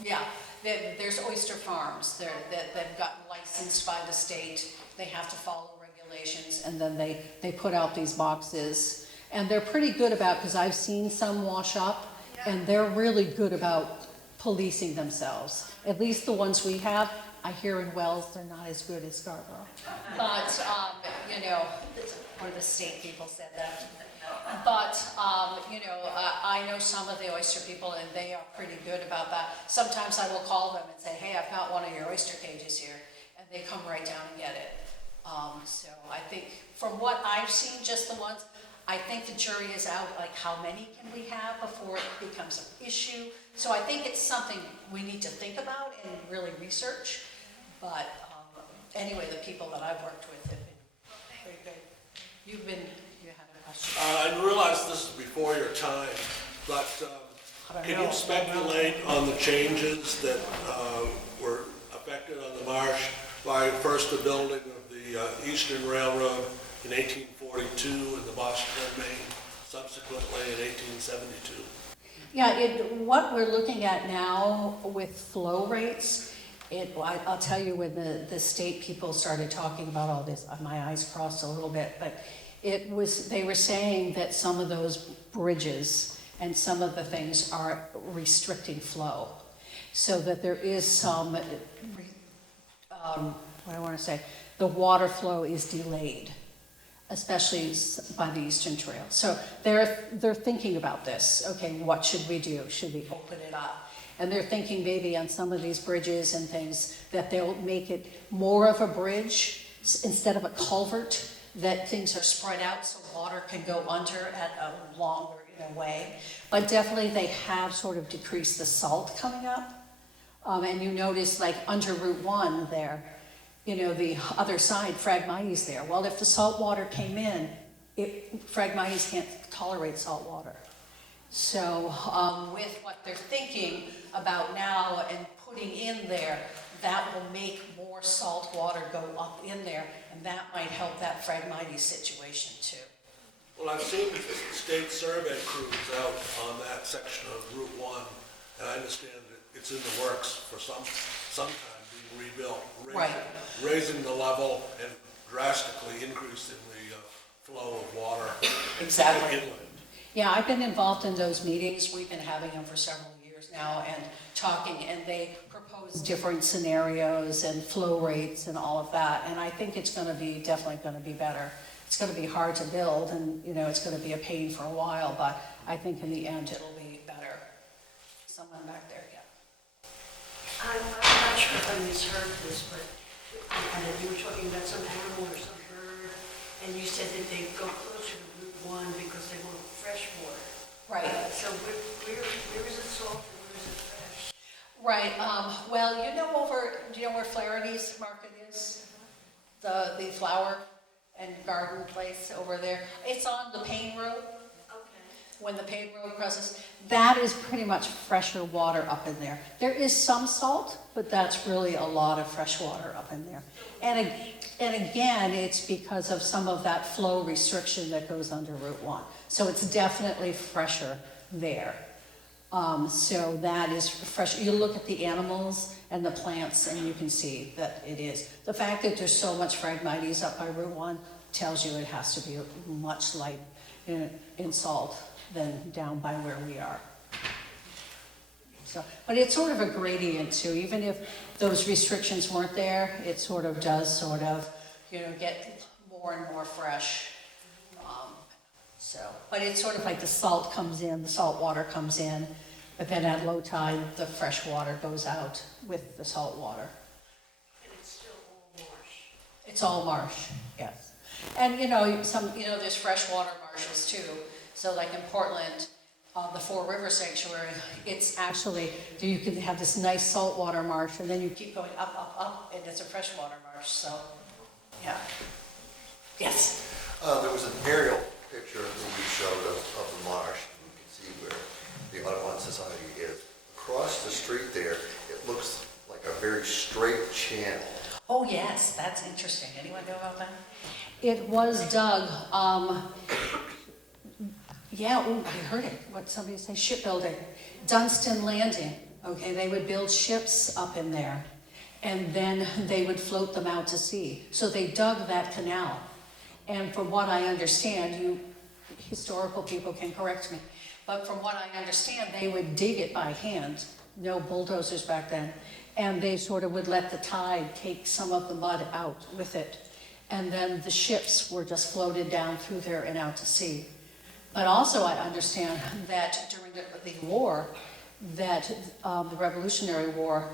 Yeah, there's oyster farms there that gotten licensed by the state. They have to follow regulations, and then they put out these boxes. And they're pretty good about, because I've seen some wash up, and they're really good about policing themselves. At least the ones we have. I hear in Wells they're not as good as Scarborough. But, you know, or the state people said that. But, you know, I know some of the oyster people, and they are pretty good about that. Sometimes I will call them and say, hey, I've got one of your oyster cages here, and they come right down and get it. So I think, from what I've seen, just the ones, I think the jury is out, like how many can we have before it becomes an issue. So I think it's something we need to think about and really research. But anyway, the people that I've worked with have been very good. You had a question. I realize this is before your time, but can you speculate on the changes that were affected on the marsh by first the building of the Eastern Railroad in 1842 and the Boston and Maine subsequently in 1872? Yeah, what we're looking at now with flow rates, I'll tell you when the state people started talking about all this, my eyes crossed a little bit, but they were saying that some of those bridges and some of the things are restricting flow. So that there is some, what I want to say, the water flow is delayed, especially by the Eastern Trail. So they're thinking about this. Okay, what should we do? Should we open it up? And they're thinking maybe on some of these bridges and things that they'll make it more of a bridge instead of a culvert, that things are spread out so water can go under at a longer way. But definitely they have sort of decreased the salt coming up. And you notice like under Route 1 there, you know, the other side, Phragmites there. Well, if the salt water came in, Phragmites can't tolerate salt water. So with what they're thinking about now and putting in there, that will make more salt water go up in there, and that might help that Phragmites situation too. Well, I've seen the state survey crews out on that section of Route 1, and I understand that it's in the works for some time being rebuilt, Right. raising the level and drastically increasing the flow of water Exactly. inland. Yeah, I've been involved in those meetings. We've been having them for several years now and talking, and they propose different scenarios and flow rates and all of that. And I think it's going to be, definitely going to be better. It's going to be hard to build and, you know, it's going to be a pain for a while, but I think in the end it'll be better. Someone back there, yeah. I'm not sure if I misheard this, but you were talking about some animal or some bird, and you said that they go closer to Route 1 because they want fresh water. Right. So where is it salt and where is it fresh? Right, well, do you know where Flaherty's Market is? The flower and garden place over there. It's on the Payne Road, Okay. when the Payne Road crosses. That is pretty much fresher water up in there. There is some salt, but that's really a lot of fresh water up in there. And again, it's because of some of that flow restriction that goes under Route 1. So it's definitely fresher there. So that is fresh. You look at the animals and the plants and you can see that it is. The fact that there's so much Phragmites up by Route 1 tells you it has to be much light in salt than down by where we are. So, but it's sort of a gradient too. Even if those restrictions weren't there, it sort of does get more and more fresh. But it's sort of like the salt comes in, the salt water comes in, but then at low tide, the fresh water goes out with the salt water. And it's still all marsh. It's all marsh, yes. And there's freshwater marshes too. So like in Portland, the Four River Sanctuary, it's actually, you can have this nice saltwater marsh and then you keep going up, up, up, and it's a freshwater marsh, so, yeah. Yes? There was an aerial picture that you showed of the marsh. You can see where the Audubon Society is. Across the street there, it looks like a very straight channel. Oh, yes, that's interesting. Anyone know about that? It was dug, I heard it. What somebody say? Shipbuilding. Dunstan Landing. Okay, they would build ships up in there, and then they would float them out to sea. So they dug that canal. And from what I understand, you historical people can correct me, but from what I understand, they would dig it by hand. No bulldozers back then. And they sort of would let the tide take some of the mud out with it. And then the ships were just floated down through there and out to sea. But also I understand that during the war, that the Revolutionary War,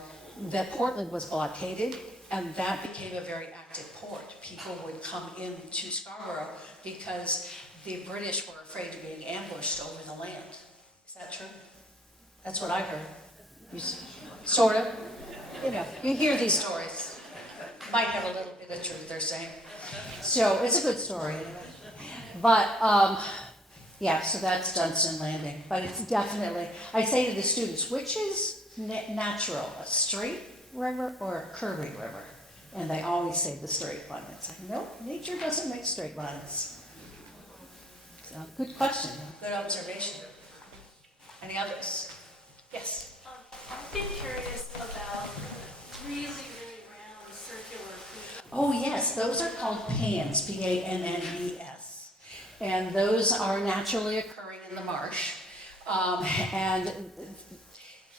that Portland was blockaded, and that became a very active port. People would come into Scarborough because the British were afraid of being ambushed over the land. Is that true? That's what I heard. Sort of. You hear these stories. Might have a little bit of truth, they're saying. So it's a good story. But, so that's Dunstan Landing. But it's definitely, I say to the students, which is natural, a straight river or a curvy river? And they always say the straight one. It's like, nope, nature doesn't make straight lines. So, good question, good observation. Any others? Yes? I've been curious about really, really round circular creatures. Oh yes, those are called pans, P-A-N-N-E-S. And those are naturally occurring in the marsh. And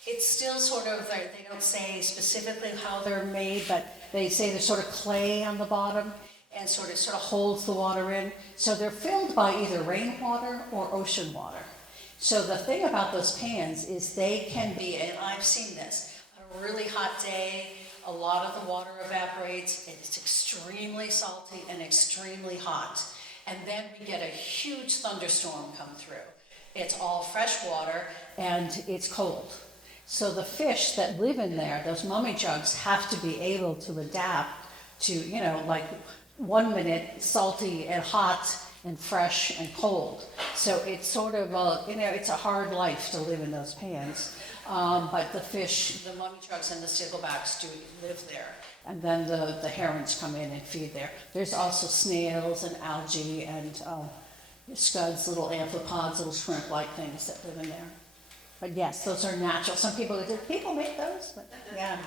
it's still sort of, they don't say specifically how they're made, but they say there's sort of clay on the bottom and sort of holds the water in. So they're filled by either rainwater or ocean water. So the thing about those pans is they can be, and I've seen this, on a really hot day, a lot of the water evaporates, and it's extremely salty and extremely hot. And then we get a huge thunderstorm come through. It's all fresh water and it's cold. So the fish that live in there, those mummy jugs, have to be able to adapt to, like 1 minute salty and hot, and fresh and cold. So it's sort of a, it's a hard life to live in those pans. But the fish, the mummy-trugs and the sticklebacks do live there. And then the herons come in and feed there. There's also snails and algae and scuds, little amphipods, little shrimp-like things that live in there. But yes, those are natural. Some people, do people make those? But, yeah.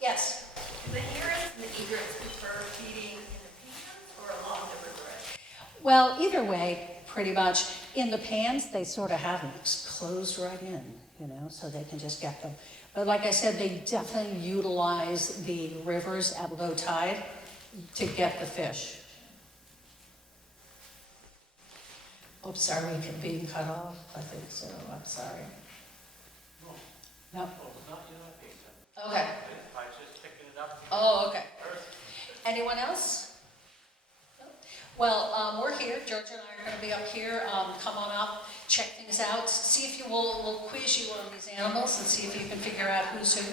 Yes? Do the herons and the egrets prefer feeding in the pans or along the riverbed? Well, either way, pretty much. In the pans, they sort of have them closed right in, so they can just get them. But like I said, they definitely utilize the rivers at low tide to get the fish. Oh, sorry, being cut off. I think so. I'm sorry. No? Okay. Oh, okay. Anyone else? No? Well, we're here. George and I are going to be up here. Come on up, check things out, see if you we'll quiz you on these animals and see if you can figure out who's who.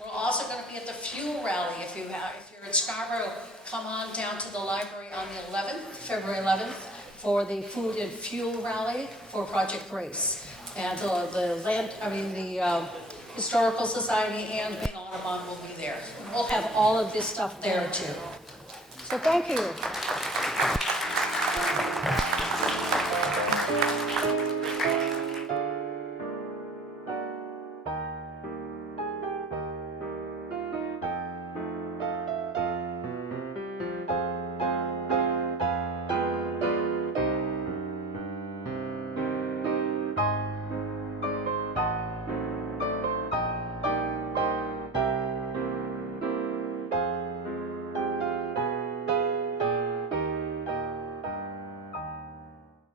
We're also going to be at the fuel rally. If you're at Scarborough, come on down to the library on the 11th, February 11th, for the food and fuel rally for Project Grace. And the Historical Society and Audubon will be there. We'll have all of this stuff there too. So thank you.